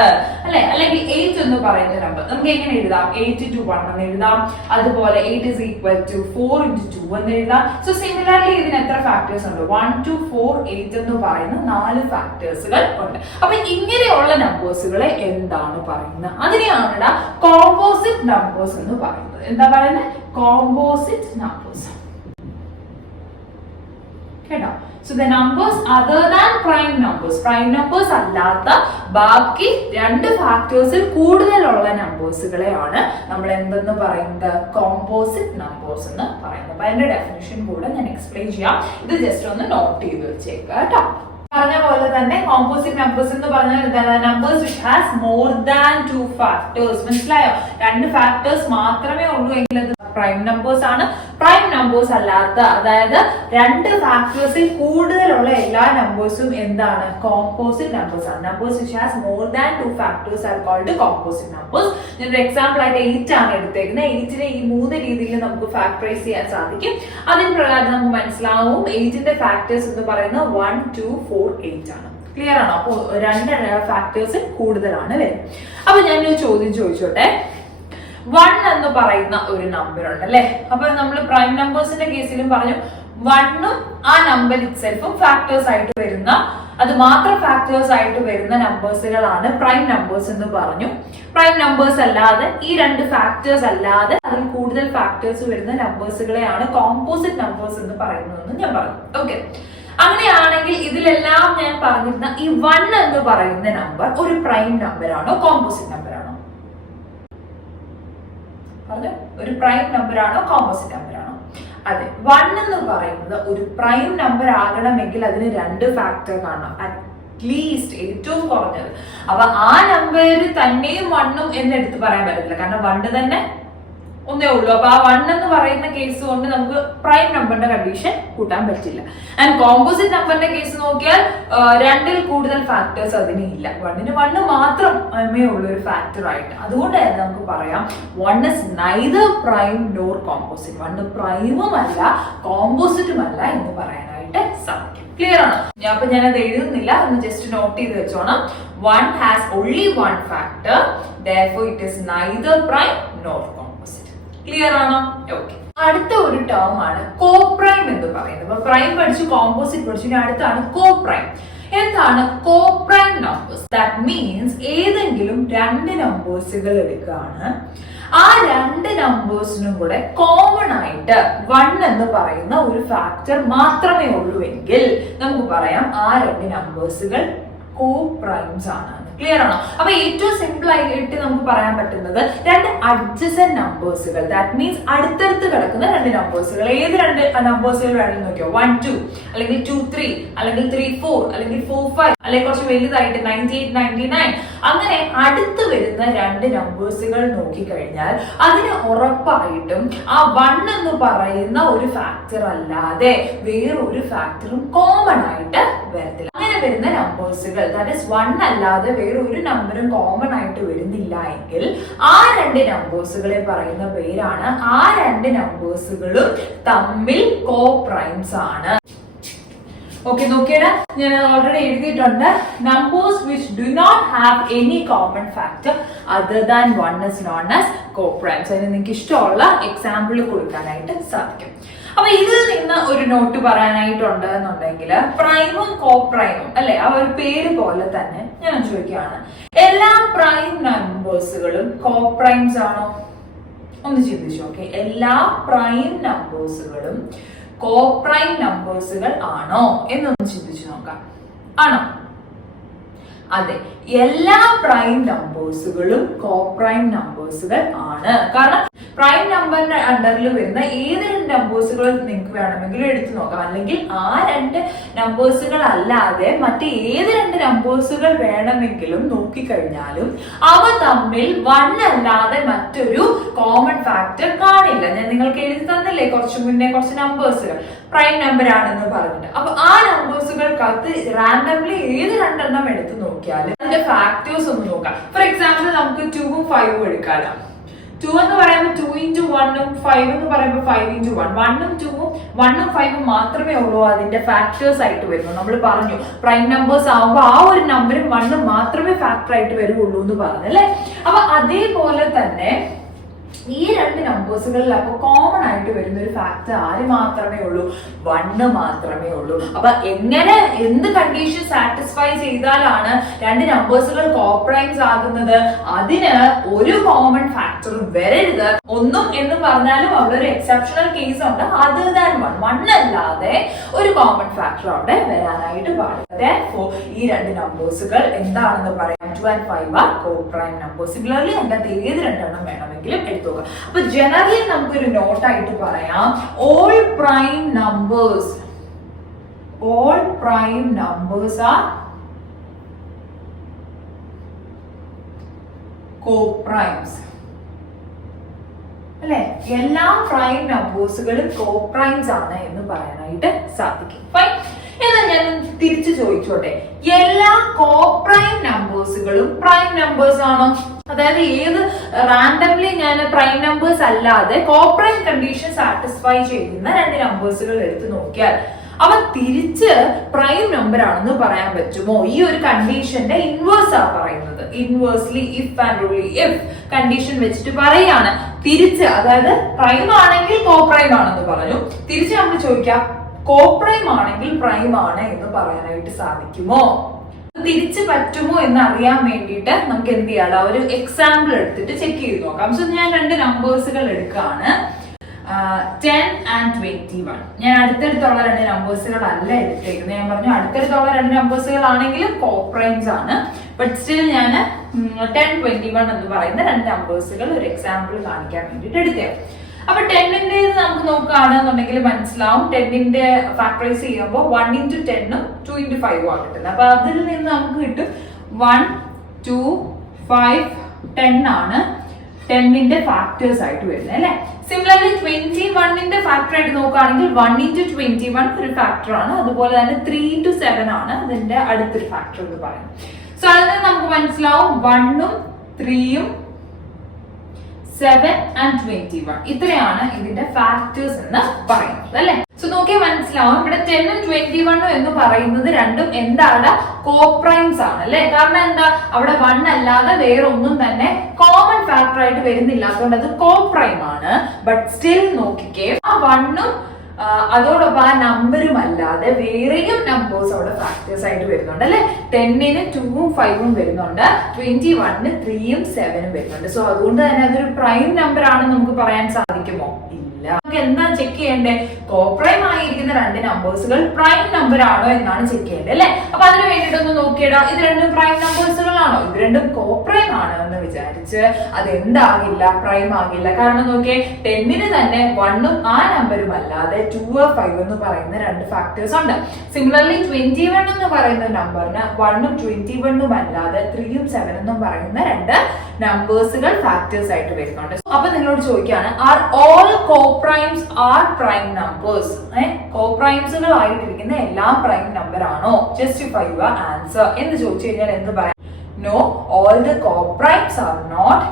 അല്ലെ. അല്ലെങ്കിൽ 8 എന്ന് പറയുന്ന നമ്പർ നമുക്ക് എങ്ങനെ എഴുതാം? 8 into 1 എന്ന് എഴുതാം. അതുപോലെ 8 is equal to 4 into 2 എന്ന് എഴുതാം. സോ സിമിലർലി ഇതിന് എത്ര ഫാക്ടേഴ്സ് ഉണ്ട്? 1, 2, 4, 8 എന്ന് പറയുന്ന 4 ഫാക്ടേഴ്സുകൾ ഉണ്ട്. അപ്പൊ ഇങ്ങനെയുള്ള നമ്പേഴ്സുകളെ എന്താണ് പറയുന്നത്? അതിനെയാണ് കോമ്പോസിറ്റ് നമ്പേഴ്സ് എന്ന് പറയുന്നത്. എന്താ പറയുന്നത്? Composite numbers. കേട്ടോ? So the numbers other than prime numbers അല്ലാത്ത ബാക്കി 2 ഫാക്ടേഴ്സിൽ കൂടുതലുള്ള നമ്പേഴ്സുകളെയാണ് നമ്മൾ എന്തെന്ന് പറയുന്നത്? കോമ്പോസിറ്റ് നമ്പേഴ്സ് എന്ന് പറയുന്നത്. അപ്പൊ അതിന്റെ ഡെഫിനിഷൻ കൂടെ ഞാൻ എക്സ്പ്ലെയിൻ ചെയ്യാം. ഇത് ജസ്റ്റ് ഒന്ന് നോട്ട് ചെയ്ത് വെച്ചേക്കാം കേട്ടോ. പറഞ്ഞ പോലെ തന്നെ കോമ്പോസിറ്റ് നമ്പേഴ്സ് എന്ന് പറഞ്ഞാൽ എന്താണ്? Numbers which has more than 2 factors. മനസ്സിലായോ? 2 ഫാക്ടേഴ്സ് മാത്രമേ ഉള്ളൂ എങ്കിൽ അത് പ്രൈം നമ്പേഴ്സ് ആണ്. പ്രൈം നമ്പേഴ്സ് അല്ലാത്ത, അതായത് 2 ഫാക്ടേഴ്സിൽ കൂടുതലുള്ള എല്ലാ നമ്പേഴ്സും എന്താണ്? കോമ്പോസിറ്റ് നമ്പേഴ്സ് ആണ്. Numbers which has more than 2 factors are called composite numbers. ഞാനൊരു എക്സാമ്പിൾ ആയിട്ട് 8 ആണ് എടുത്തേക്കുന്നത്. 8നെ ഈ 3 രീതിയിൽ നമുക്ക് ഫാക്ടറൈസ് ചെയ്യാൻ സാധിക്കും. അതിന് പ്രകാരം നമുക്ക് മനസ്സിലാവും 8ന്റെ ഫാക്ടേഴ്സ് എന്ന് പറയുന്നത് 1, 2, 4, 8 ആണ്. ക്ലിയർ ആണോ? അപ്പോൾ 2 ഫാക്ടേഴ്സ് കൂടുതലാണ് വരുന്നത്. അപ്പൊ ഞാനൊരു ചോദ്യം ചോദിച്ചോട്ടെ. 1 എന്ന് പറയുന്ന ഒരു നമ്പർ ഉണ്ട് അല്ലെ? അപ്പൊ നമ്മൾ പ്രൈം നമ്പേഴ്സിന്റെ കേസിലും പറഞ്ഞു 1ഉം ആ നമ്പർ ഇറ്റ്സെൽഫും ഫാക്ടേഴ്സ് ആയിട്ട് വരുന്ന, അത് മാത്രം ഫാക്ടേഴ്സ് ആയിട്ട് വരുന്ന നമ്പേഴ്സുകളാണ് പ്രൈം നമ്പേഴ്സ് എന്ന് പറഞ്ഞു. പ്രൈം നമ്പേഴ്സ് അല്ലാതെ, ഈ 2 ഫാക്ടേഴ്സ് അല്ലാതെ അതിൽ കൂടുതൽ ഫാക്ടേഴ്സ് വരുന്ന നമ്പേഴ്സുകളെയാണ് കോമ്പോസിറ്റ് നമ്പേഴ്സ് എന്ന് പറയുന്നതെന്ന് ഞാൻ പറഞ്ഞു. ഓക്കെ, അങ്ങനെയാണെങ്കിൽ ഇതിലെല്ലാം ഞാൻ പറഞ്ഞിരുന്ന ഈ 1 എന്ന് പറയുന്ന നമ്പർ ഒരു പ്രൈം നമ്പർ ആണോ കോമ്പോസിറ്റ് നമ്പർ ആണോ? അത് ഒരു പ്രൈം നമ്പർ ആണോ കോമ്പോസിറ്റ് നമ്പർ ആണോ? അതെ, 1 എന്ന് പറയുന്നത് ഒരു പ്രൈം നമ്പർ ആകണമെങ്കിൽ അതിന് 2 ഫാക്ടർ കാണണം, അറ്റ്ലീസ്റ്റ് ഏറ്റവും കുറഞ്ഞത്. അപ്പൊ ആ നമ്പർ തന്നെയും 1ഉം എന്ന് എടുത്ത് പറയാൻ പറ്റില്ല, കാരണം 1 തന്നെ ഒന്നേ ഉള്ളൂ. അപ്പൊ ആ 1 എന്ന് പറയുന്ന കേസ് കൊണ്ട് നമുക്ക് പ്രൈം നമ്പറിന്റെ കണ്ടീഷൻ കൂട്ടാൻ പറ്റില്ല. ആൻഡ് കോമ്പോസിറ്റ് നമ്പറിന്റെ കേസ് നോക്കിയാൽ 2ൽ കൂടുതൽ ഫാക്ടേഴ്സ് അതിന് ഇല്ല. 1ന് 1 മാത്രമേ ഉള്ളൂ ഒരു ഫാക്ടർ ആയിട്ട്. അതുകൊണ്ട് തന്നെ നമുക്ക് പറയാം 1 is neither prime nor composite. 1 പ്രൈമും അല്ല കോമ്പോസിറ്റും അല്ല എന്ന് പറയാനായിട്ട് സാധിക്കും. ക്ലിയർ ആണോ? അപ്പൊ ഞാനത് എഴുതുന്നില്ല, ഒന്ന് ജസ്റ്റ് നോട്ട് ചെയ്ത് വെച്ചോണം. 1 has only 1 factor, therefore it is neither prime nor composite. Clear ആണോ? ഓക്കെ. അടുത്ത ഒരു ടേം ആണ് കോപ്രൈം എന്ന് പറയുന്നത്. അപ്പൊ പ്രൈം പഠിച്ചു, കോമ്പോസിറ്റ് പഠിച്ചു, ഇനി അടുത്താണ് കോപ്രൈം. എന്താണ് കോപ്രൈം നമ്പേഴ്സ്? ദാറ്റ് മീൻസ് ഏതെങ്കിലും 2 നമ്പേഴ്സുകൾ എടുക്കുകയാണ്, ആ 2 നമ്പേഴ്സിനും കൂടെ കോമൺ ആയിട്ട് 1 എന്ന് പറയുന്ന ഒരു ഫാക്ടർ മാത്രമേ ഉള്ളൂ എങ്കിൽ നമുക്ക് പറയാം ആ 2 നമ്പേഴ്സുകൾ കോപ്രൈംസ് ആണ്. ക്ലിയർ ആണോ? അപ്പൊ ഏറ്റവും സിമ്പിൾ ആയിട്ട് നമുക്ക് പറയാൻ പറ്റുന്നത് 2 അഡ്ജസന്റ് നമ്പേഴ്സുകൾ, ദാറ്റ് മീൻസ് അടുത്തടുത്ത് കിടക്കുന്ന 2 നമ്പേഴ്സുകൾ. ഏത് 2 നമ്പേഴ്സുകൾ വേണമെന്ന് നോക്കിയോ? 1, 2 അല്ലെങ്കിൽ 2, 3 അല്ലെങ്കിൽ 3, 4 അല്ലെങ്കിൽ 4, 5 അല്ലെങ്കിൽ കുറച്ച് വലുതായിട്ട് 98, 99 അങ്ങനെ അടുത്ത് വരുന്ന 2 നമ്പേഴ്സുകൾ നോക്കിക്കഴിഞ്ഞാൽ അതിന് ഉറപ്പായിട്ടും ആ 1 എന്ന് പറയുന്ന ഒരു ഫാക്ടർ അല്ലാതെ വേറൊരു ഫാക്ടറും കോമൺ ആയിട്ട് വരത്തില്ല. അങ്ങനെ വരുന്ന നമ്പേഴ്സുകൾ, ദാറ്റ് ഈസ് 1 അല്ലാതെ വേറൊരു നമ്പറും കോമൺ ആയിട്ട് വരുന്നില്ല എങ്കിൽ ആ 2 നമ്പേഴ്സുകളെ പറയുന്ന പേരാണ്, ആ 2 നമ്പേഴ്സുകളും തമ്മിൽ കോപ്രൈംസ് ആണ്. ഓക്കെ, നോക്കിയടാ, ഞാൻ ഓൾറെഡി എഴുതിയിട്ടുണ്ട്. Numbers which do not have any common factor other than 1 is known as coprimes. അതിന് നിങ്ങൾക്ക് ഇഷ്ടമുള്ള എക്സാമ്പിൾ കൊടുക്കാനായിട്ട് സാധിക്കും. അപ്പൊ ഇതിൽ നിന്ന് ഒരു നോട്ട് പറയാനായിട്ടുണ്ട് എന്നുണ്ടെങ്കിൽ പ്രൈമും കോപ്രൈമും അല്ലെ, ആ ഒരു പേര് പോലെ തന്നെ ഞാൻ ചോദിക്കുകയാണ്, എല്ലാ പ്രൈം നമ്പേഴ്സുകളും കോപ്രൈംസ് ആണോ? ഒന്ന് ചിന്തിച്ചു നോക്കെ. എല്ലാ പ്രൈം നമ്പേഴ്സുകളും കോപ്രൈം നമ്പേഴ്സുകൾ ആണോ എന്നൊന്ന് ചിന്തിച്ചു നോക്കാം. ആണോ? അതെ, എല്ലാ പ്രൈം നമ്പേഴ്സുകളും കോപ്രൈം നമ്പേഴ്സുകൾ ആണ്. കാരണം പ്രൈം നമ്പറിന്റെ അണ്ടറിൽ വരുന്ന ഏത് 2 നമ്പേഴ്സുകൾ നിങ്ങൾക്ക് വേണമെങ്കിലും എടുത്തു നോക്കാം, അല്ലെങ്കിൽ ആ 2 നമ്പേഴ്സുകൾ അല്ലാതെ മറ്റ് ഏത് 2 നമ്പേഴ്സുകൾ വേണമെങ്കിലും നോക്കിക്കഴിഞ്ഞാലും അവ തമ്മിൽ 1 അല്ലാതെ മറ്റൊരു കോമൺ ഫാക്ടർ കാണില്ല. ഞാൻ നിങ്ങൾക്ക് എഴുതി തന്നില്ലേ കുറച്ചു മുന്നേ കുറച്ച് നമ്പേഴ്സുകൾ പ്രൈം നമ്പർ ആണെന്ന് പറഞ്ഞിട്ട്. അപ്പൊ ആ നമ്പേഴ്സുകൾക്കകത്ത് റാൻഡംലി ഏത് 2 എണ്ണം എടുത്ത് നോക്കിയാലും അതിന്റെ ഫാക്ടേഴ്സ് ഒന്ന് നോക്കാം. ഫോർ എക്സാമ്പിൾ നമുക്ക് 2ഉം 5ഉം എടുക്കാലോ. 2 എന്ന് പറയുമ്പോൾ 2 into 1ഉം 5 എന്ന് പറയുമ്പോൾ 5 into 1. 1ഉം 2ഉം 1ഉം 5ഉം മാത്രമേ ഉള്ളൂ അതിന്റെ ഫാക്ടേഴ്സ് ആയിട്ട് വരുന്നു. നമ്മൾ പറഞ്ഞു പ്രൈം നമ്പേഴ്സ് ആവുമ്പോൾ ആ ഒരു നമ്പറും 1ഉം മാത്രമേ ഫാക്ടർ ആയിട്ട് വരുള്ളൂ എന്ന് പറഞ്ഞു അല്ലെ. അപ്പൊ അതേപോലെ തന്നെ ഈ 2 നമ്പേഴ്സുകളിൽ അപ്പൊ കോമൺ ആയിട്ട് വരുന്ന ഒരു ഫാക്ടർ ആര് മാത്രമേ ഉള്ളൂ? 1 മാത്രമേ ഉള്ളൂ. അപ്പൊ എങ്ങനെ, എന്ത് കണ്ടീഷൻ സാറ്റിസ്ഫൈ ചെയ്താലാണ് 2 നമ്പേഴ്സുകൾ കോപ്രൈംസ് ആകുന്നത്? അതിന് ഒരു കോമൺ ഫാക്ടറും വരരുത്. ഒന്നും എന്ന് പറഞ്ഞാലും അവിടെ ഒരു എക്സെപ്ഷണൽ കേസ് ഉണ്ട്, അതർ ദാൻ 1 അല്ലാതെ ഒരു കോമൺ ഫാക്ടർ അവിടെ വരാനായിട്ട് പാടില്ല. Therefore ഈ 2 നമ്പേഴ്സുകൾ എന്താണെന്ന് പറയാം? 2 and 5 are coprime numbers. Similarly അതിനകത്ത് ഏത് 2 എണ്ണം വേണമെങ്കിലും എടുത്തു. അപ്പൊ ജനറലി നമുക്കൊരു നോട്ടായിട്ട് പറയാം, all prime numbers all prime numbers are co-primes. അല്ലെ, എല്ലാ പ്രൈം നമ്പേഴ്സുകളും കോപ്രൈംസ് ആണ് എന്ന് പറയാനായിട്ട് സാധിക്കും. ഫൈൻ. എന്നാൽ ഞാൻ തിരിച്ചു ചോദിച്ചോട്ടെ, എല്ലാ കോപ്രൈം നമ്പേഴ്സുകളും പ്രൈം നമ്പേഴ്സ് ആണോ? അതായത് ഏത് റാൻഡംലി ഞാൻ പ്രൈം നമ്പേഴ്സ് അല്ലാതെ കോപ്രൈം കണ്ടീഷൻ സാറ്റിസ്ഫൈ ചെയ്യുന്ന രണ്ട് നമ്പേഴ്സുകൾ എടുത്ത് നോക്കിയാൽ അവ തിരിച്ച് പ്രൈം നമ്പർ ആണെന്ന് പറയാൻ പറ്റുമോ? ഈ ഒരു കണ്ടീഷന്റെ ഇൻവേഴ്സ് ആ പറയുന്നത്. Inversely if and only if condition വെച്ചിട്ട് പറയാണ് തിരിച്ച്, അതായത് പ്രൈം ആണെങ്കിൽ കോപ്രൈം ആണെന്ന് പറഞ്ഞു, തിരിച്ച് നമ്മൾ ചോദിക്കാം കോപ്രൈം ആണെങ്കിൽ പ്രൈം ആണ് എന്ന് പറയാനായിട്ട് സാധിക്കുമോ? തിരിച്ച് പറ്റുമോ എന്ന് അറിയാൻ വേണ്ടിയിട്ട് നമുക്ക് എന്ത് ചെയ്യാം, ഒരു എക്സാമ്പിൾ എടുത്തിട്ട് ചെക്ക് ചെയ്ത് നോക്കാം. സോ ഞാൻ രണ്ട് നമ്പേഴ്സുകൾ എടുക്കുകയാണ്, 10 and 21. ഞാൻ അടുത്തടുത്തുള്ള രണ്ട് നമ്പേഴ്സുകളല്ല എടുത്തേക്കുന്നത്. ഞാൻ പറഞ്ഞു അടുത്തടുത്തുള്ള രണ്ട് നമ്പേഴ്സുകൾ ആണെങ്കിലും കോപ്രൈംസ് ആണ്. ബട്ട് സ്റ്റിൽ ഞാൻ 10, 21 എന്ന് പറയുന്ന രണ്ട് നമ്പേഴ്സുകൾ ഒരു എക്സാമ്പിൾ കാണിക്കാൻ വേണ്ടിയിട്ട് എടുത്തതാണ്. അപ്പൊ 10ന്റെ നമുക്ക് നോക്കുകയാണെന്നുണ്ടെങ്കിൽ മനസ്സിലാവും, 10ന്റെ ഫാക്ടറൈസ് ചെയ്യുമ്പോൾ 1 into 10 2 into 5 ആണ് കിട്ടുന്നത്. അപ്പൊ അതിൽ നിന്ന് നമുക്ക് കിട്ടും 1, 2, 5, 10 ആണ് 10ന്റെ ഫാക്ടേഴ്സ് ആയിട്ട് വരുന്നത് അല്ലെ. സിമിലർലി 21ന്റെ ഫാക്ടർ ആയിട്ട് നോക്കുകയാണെങ്കിൽ 1 into 21 ഒരു ഫാക്ടർ ആണ്. അതുപോലെ തന്നെ 3 into 7 ആണ് അതിന്റെ അടുത്തൊരു ഫാക്ടർ എന്ന് പറയുന്നത്. സോ അതിൽ നിന്ന് നമുക്ക് മനസ്സിലാവും 1ഉം 3ഉം 7 and 21 ഇത്രയാണ് ഇതിന്റെ ഫാക്ടേഴ്സ് എന്ന് പറയുന്നത് അല്ലെ. സോ നോക്കിയാൽ മനസ്സിലാവും ഇവിടെ 10ഉം 21ഉം എന്ന് പറയുന്നത് രണ്ടും എന്താണ്, കോപ്രൈംസ് ആണ് അല്ലെ. കാരണം എന്താ, അവിടെ 1 അല്ലാതെ വേറെ ഒന്നും തന്നെ കോമൺ ഫാക്ടർ ആയിട്ട് വരുന്നില്ലാത്തതുകൊണ്ട് അത് കോപ്രൈം ആണ്. ബട്ട് സ്റ്റിൽ നോക്കിക്കേ, ആ 1ഉം അതോടൊപ്പം ആ നമ്പറും അല്ലാതെ വേറെയും നമ്പേഴ്സ് അവിടെ ഫാക്ടേഴ്സ് ആയിട്ട് വരുന്നുണ്ട് അല്ലെ. 10ന് 2ഉം 5ഉം വരുന്നുണ്ട്, 21ന് 3ഉം 7ഉം വരുന്നുണ്ട്. സോ അതുകൊണ്ട് തന്നെ അതൊരു പ്രൈം നമ്പർ ആണെന്ന് നമുക്ക് പറയാൻ സാധിക്കുമോ? ഇല്ല. നമുക്ക് എന്താ ചെക്ക് ചെയ്യണ്ടേ, കോപ്രൈം ആയിരിക്കുന്ന രണ്ട് നമ്പേഴ്സുകൾ പ്രൈം നമ്പർ ആണോ എന്നാണ് ചെക്ക് ചെയ്യേണ്ടത് അല്ലെ. അപ്പൊ അതിന് വേണ്ടിയിട്ടൊന്ന് നോക്കിയിടാം, ഇത് രണ്ടും പ്രൈം നമ്പേഴ്സുകളാണോ? ഇത് രണ്ടും കോപ്രൈം ആണ് എന്ന് വിചാരിച്ച് അതെന്താകില്ല, പ്രൈം ആകില്ല. കാരണം നോക്കിയേ, 10ന് തന്നെ 1ഉം ആ നമ്പറും അല്ലാതെ 2, 5 എന്ന് പറയുന്ന രണ്ട് ഫാക്ടേഴ്സ് ഉണ്ട്. സിമിലർലി 21 എന്ന് പറയുന്ന നമ്പറിന് 1ഉം 21ഉം അല്ലാതെ 3ഉം 7 എന്നും പറയുന്ന രണ്ട് നമ്പേഴ്സുകൾ ഫാക്ടേഴ്സ് ആയിട്ട് വരുന്നുണ്ട്. അപ്പൊ നിങ്ങളോട് ചോദിക്കുകയാണ്, are all coprimes are prime numbers? കോപ്രൈംസുകൾ ആയിട്ടിരിക്കുന്ന എല്ലാം പ്രൈം നമ്പർ ആണോ? ജസ്റ്റിഫൈ യുവർ ആൻസർ എന്ന് ചോദിച്ചു കഴിഞ്ഞാൽ എന്ത് പറയാം? No, all the coprimes are not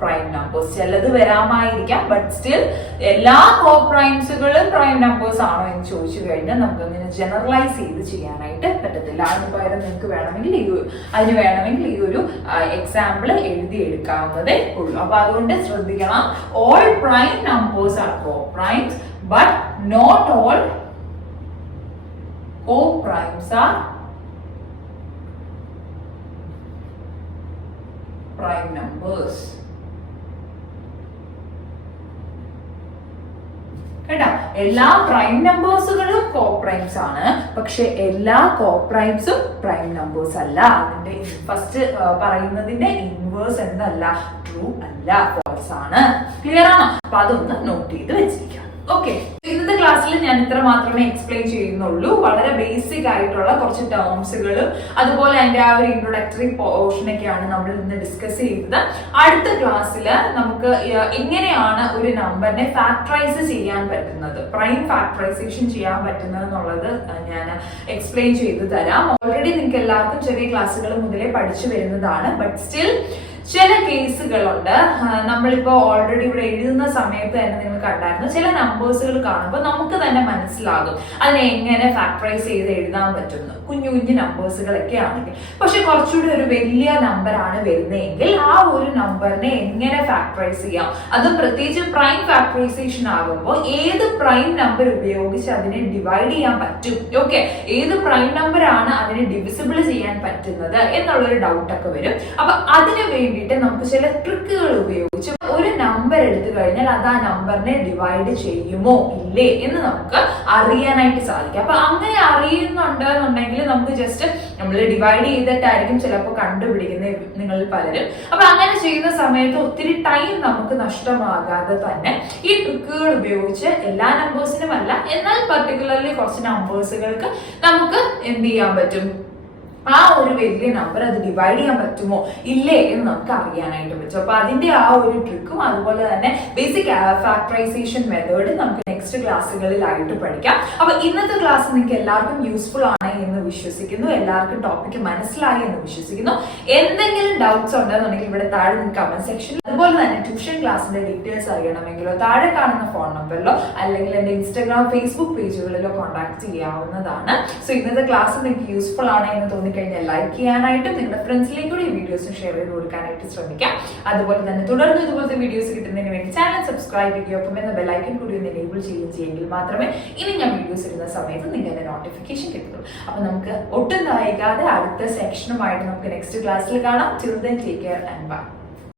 prime numbers. ചിലത് വരാമായിരിക്കാം, ബട്ട് സ്റ്റിൽ എല്ലാ കോപ്രൈംസുകളും പ്രൈം നമ്പേഴ്സ് ആണോ എന്ന് ചോദിച്ചു കഴിഞ്ഞാൽ നമുക്ക് അങ്ങനെ ജനറലൈസ് ചെയ്ത് ചെയ്യാനായിട്ട് പറ്റത്തില്ല. അതിന് പകരം നിങ്ങൾക്ക് വേണമെങ്കിൽ ഈ ഒരു എക്സാമ്പിൾ എഴുതിയെടുക്കാവുന്നതേ ഉള്ളൂ. അപ്പൊ അതുകൊണ്ട് ശ്രദ്ധിക്കണം, all prime numbers are coprimes but not all coprimes are prime numbers. കേട്ടോ, എല്ലാ പ്രൈം നമ്പേഴ്സുകളും കോപ്രൈംസ് ആണ്, പക്ഷെ എല്ലാ കോപ്രൈംസും പ്രൈം നമ്പേഴ്സ് അല്ല. അതിന്റെ ഫസ്റ്റ് പറയുന്നതിന്റെ ഇൻവേഴ്സ് എന്നല്ല, ട്രൂ അല്ല, ഫാൾസ് ആണ്. ക്ലിയർ ആണോ? അപ്പൊ അതൊന്ന് നോട്ട് ചെയ്ത് വെച്ചിരിക്കാം. ഓക്കെ, ഇന്നത്തെ ക്ലാസ്സിൽ ഞാൻ ഇത്ര മാത്രമേ എക്സ്പ്ലെയിൻ ചെയ്യുന്നുള്ളൂ. വളരെ ബേസിക് ആയിട്ടുള്ള കുറച്ച് ടേംസുകളും അതുപോലെ അതിന്റെ ആ ഒരു ഇൻട്രൊഡക്ടറി പോർഷനൊക്കെയാണ് നമ്മൾ ഇന്ന് ഡിസ്കസ് ചെയ്തത്. അടുത്ത ക്ലാസ്സിൽ നമുക്ക് എങ്ങനെയാണ് ഒരു നമ്പറിനെ ഫാക്ടറൈസ് ചെയ്യാൻ പറ്റുന്നത്, പ്രൈം ഫാക്ടറൈസേഷൻ ചെയ്യാൻ പറ്റുന്നത് എന്നുള്ളത് ഞാൻ എക്സ്പ്ലെയിൻ ചെയ്തു തരാം. ഓൾറെഡി നിങ്ങൾക്ക് എല്ലാവർക്കും ചെറിയ ക്ലാസ്സുകൾ മുതലേ പഠിച്ചു വരുന്നതാണ്. ബട്ട് സ്റ്റിൽ ചില കേസുകളുണ്ട്, നമ്മളിപ്പോ ഓൾറെഡി ഇവിടെ എഴുതുന്ന സമയത്ത് തന്നെ നിങ്ങൾ കണ്ടായിരുന്നു, ചില നമ്പേഴ്സുകൾ കാണുമ്പോൾ നമുക്ക് തന്നെ മനസ്സിലാകും അതിനെ എങ്ങനെ ഫാക്ടറൈസ് ചെയ്ത് എഴുതാൻ പറ്റുന്നു, കുഞ്ഞു കുഞ്ഞു നമ്പേഴ്സുകളൊക്കെ ആണെങ്കിൽ. പക്ഷെ കുറച്ചുകൂടി ഒരു വലിയ നമ്പറാണ് വരുന്നതെങ്കിൽ ആ ഒരു നമ്പറിനെ എങ്ങനെ ഫാക്ടറൈസ് ചെയ്യാം, അതും പ്രത്യേകിച്ച് പ്രൈം ഫാക്ടറൈസേഷൻ ആകുമ്പോൾ ഏത് പ്രൈം നമ്പർ ഉപയോഗിച്ച് അതിനെ ഡിവൈഡ് ചെയ്യാൻ പറ്റും, ഓക്കെ, ഏത് പ്രൈം നമ്പർ ആണ് അതിനെ ഡിവിസിബിൾ ചെയ്യാൻ പറ്റുന്നത് എന്നുള്ളൊരു ഡൗട്ട് ഒക്കെ വരും. അപ്പൊ അതിനു വേണ്ടിയിട്ട് നമുക്ക് ചില ട്രിക്കുകൾ ഉപയോഗിച്ച് ഒരു നമ്പർ എടുത്തു കഴിഞ്ഞാൽ അത് ആ നമ്പറിനെ ഡിവൈഡ് ചെയ്യുമോ ഇല്ലേ എന്ന് നമുക്ക് അറിയാനായിട്ട് സാധിക്കും. അപ്പൊ അങ്ങനെ അറിയുന്നുണ്ട് എന്നുണ്ടെങ്കിൽ നമുക്ക് ജസ്റ്റ് നമ്മൾ ഡിവൈഡ് ചെയ്തിട്ടായിരിക്കും ചിലപ്പോൾ കണ്ടുപിടിക്കുന്നത് നിങ്ങളിൽ പലരും. അപ്പൊ അങ്ങനെ ചെയ്യുന്ന സമയത്ത് ഒത്തിരി ടൈം നമുക്ക് നഷ്ടമാകാതെ തന്നെ ഈ ട്രിക്കുകൾ ഉപയോഗിച്ച് എല്ലാ നമ്പേഴ്സിനും അല്ല, എന്നാൽ പർട്ടിക്കുലർലി കുറച്ച് നമ്പേഴ്സുകൾക്ക് നമുക്ക് എന്ത് ചെയ്യാൻ പറ്റും, ആ ഒരു വലിയ നമ്പർ അത് ഡിവൈഡ് ചെയ്യാൻ പറ്റുമോ ഇല്ലേ എന്ന് നമുക്ക് അറിയാനായിട്ട് പറ്റും. അപ്പൊ അതിന്റെ ആ ഒരു ട്രിക്കും അതുപോലെ തന്നെ ബേസിക് ഫാക്ടറൈസേഷൻ മെത്തേഡ് നമുക്ക് നെക്സ്റ്റ് ക്ലാസ്സുകളിലായിട്ട് പഠിക്കാം. അപ്പൊ ഇന്നത്തെ ക്ലാസ് നിങ്ങൾക്ക് എല്ലാവർക്കും യൂസ്ഫുൾ ആണ് എന്ന് വിശ്വസിക്കുന്നു, എല്ലാവർക്കും ടോപ്പിക്ക് മനസ്സിലായി എന്ന് വിശ്വസിക്കുന്നു. എന്തെങ്കിലും ഡൗട്ട്സ് ഉണ്ടെന്നുണ്ടെങ്കിൽ ഇവിടെ താഴെ നിങ്ങൾക്ക് കമന്റ് സെക്ഷനിൽ, അതുപോലെ തന്നെ ട്യൂഷൻ ക്ലാസ്സിന്റെ ഡീറ്റെയിൽസ് അറിയണമെങ്കിലോ താഴെ കാണുന്ന ഫോൺ നമ്പറിലോ അല്ലെങ്കിൽ എന്റെ ഇൻസ്റ്റാഗ്രാം ഫേസ്ബുക്ക് പേജുകളിലോ കോൺടാക്ട് ചെയ്യാവുന്നതാണ്. സോ ഇന്നത്തെ ക്ലാസ് നിങ്ങൾക്ക് യൂസ്ഫുൾ ആണ് എന്ന് തോന്നിക്കഴിഞ്ഞാൽ ലൈക്ക് ചെയ്യാനായിട്ടും നിങ്ങളുടെ ഫ്രണ്ട്സിലേക്ക് കൂടി വീഡിയോസ് ഷെയർ ചെയ്ത് കൊടുക്കാനായിട്ട് ശ്രമിക്കാം. അതുപോലെ തന്നെ തുടർന്ന് ഇതുപോലത്തെ വീഡിയോസ് കിട്ടുന്നതിന് വേണ്ടി ചാനൽ സബ്സ്ക്രൈബ് ചെയ്യുക, ഒപ്പം എന്ന ബെല്ലൈക്കൻ കൂടി ഒന്ന് എനേബിൾ ചെയ്യുമെങ്കിൽ മാത്രമേ ഇനി ഞാൻ വീഡിയോസ് ഇടുന്ന സമയത്ത് നിങ്ങൾക്ക് നോട്ടിഫിക്കേഷൻ കിട്ടുള്ളൂ. അപ്പൊ നമുക്ക് ഒട്ടും വൈകാതെ അടുത്ത സെക്ഷനുമായിട്ട് നമുക്ക് നെക്സ്റ്റ് ക്ലാസ്സിൽ കാണാം. Till then, take care and bye.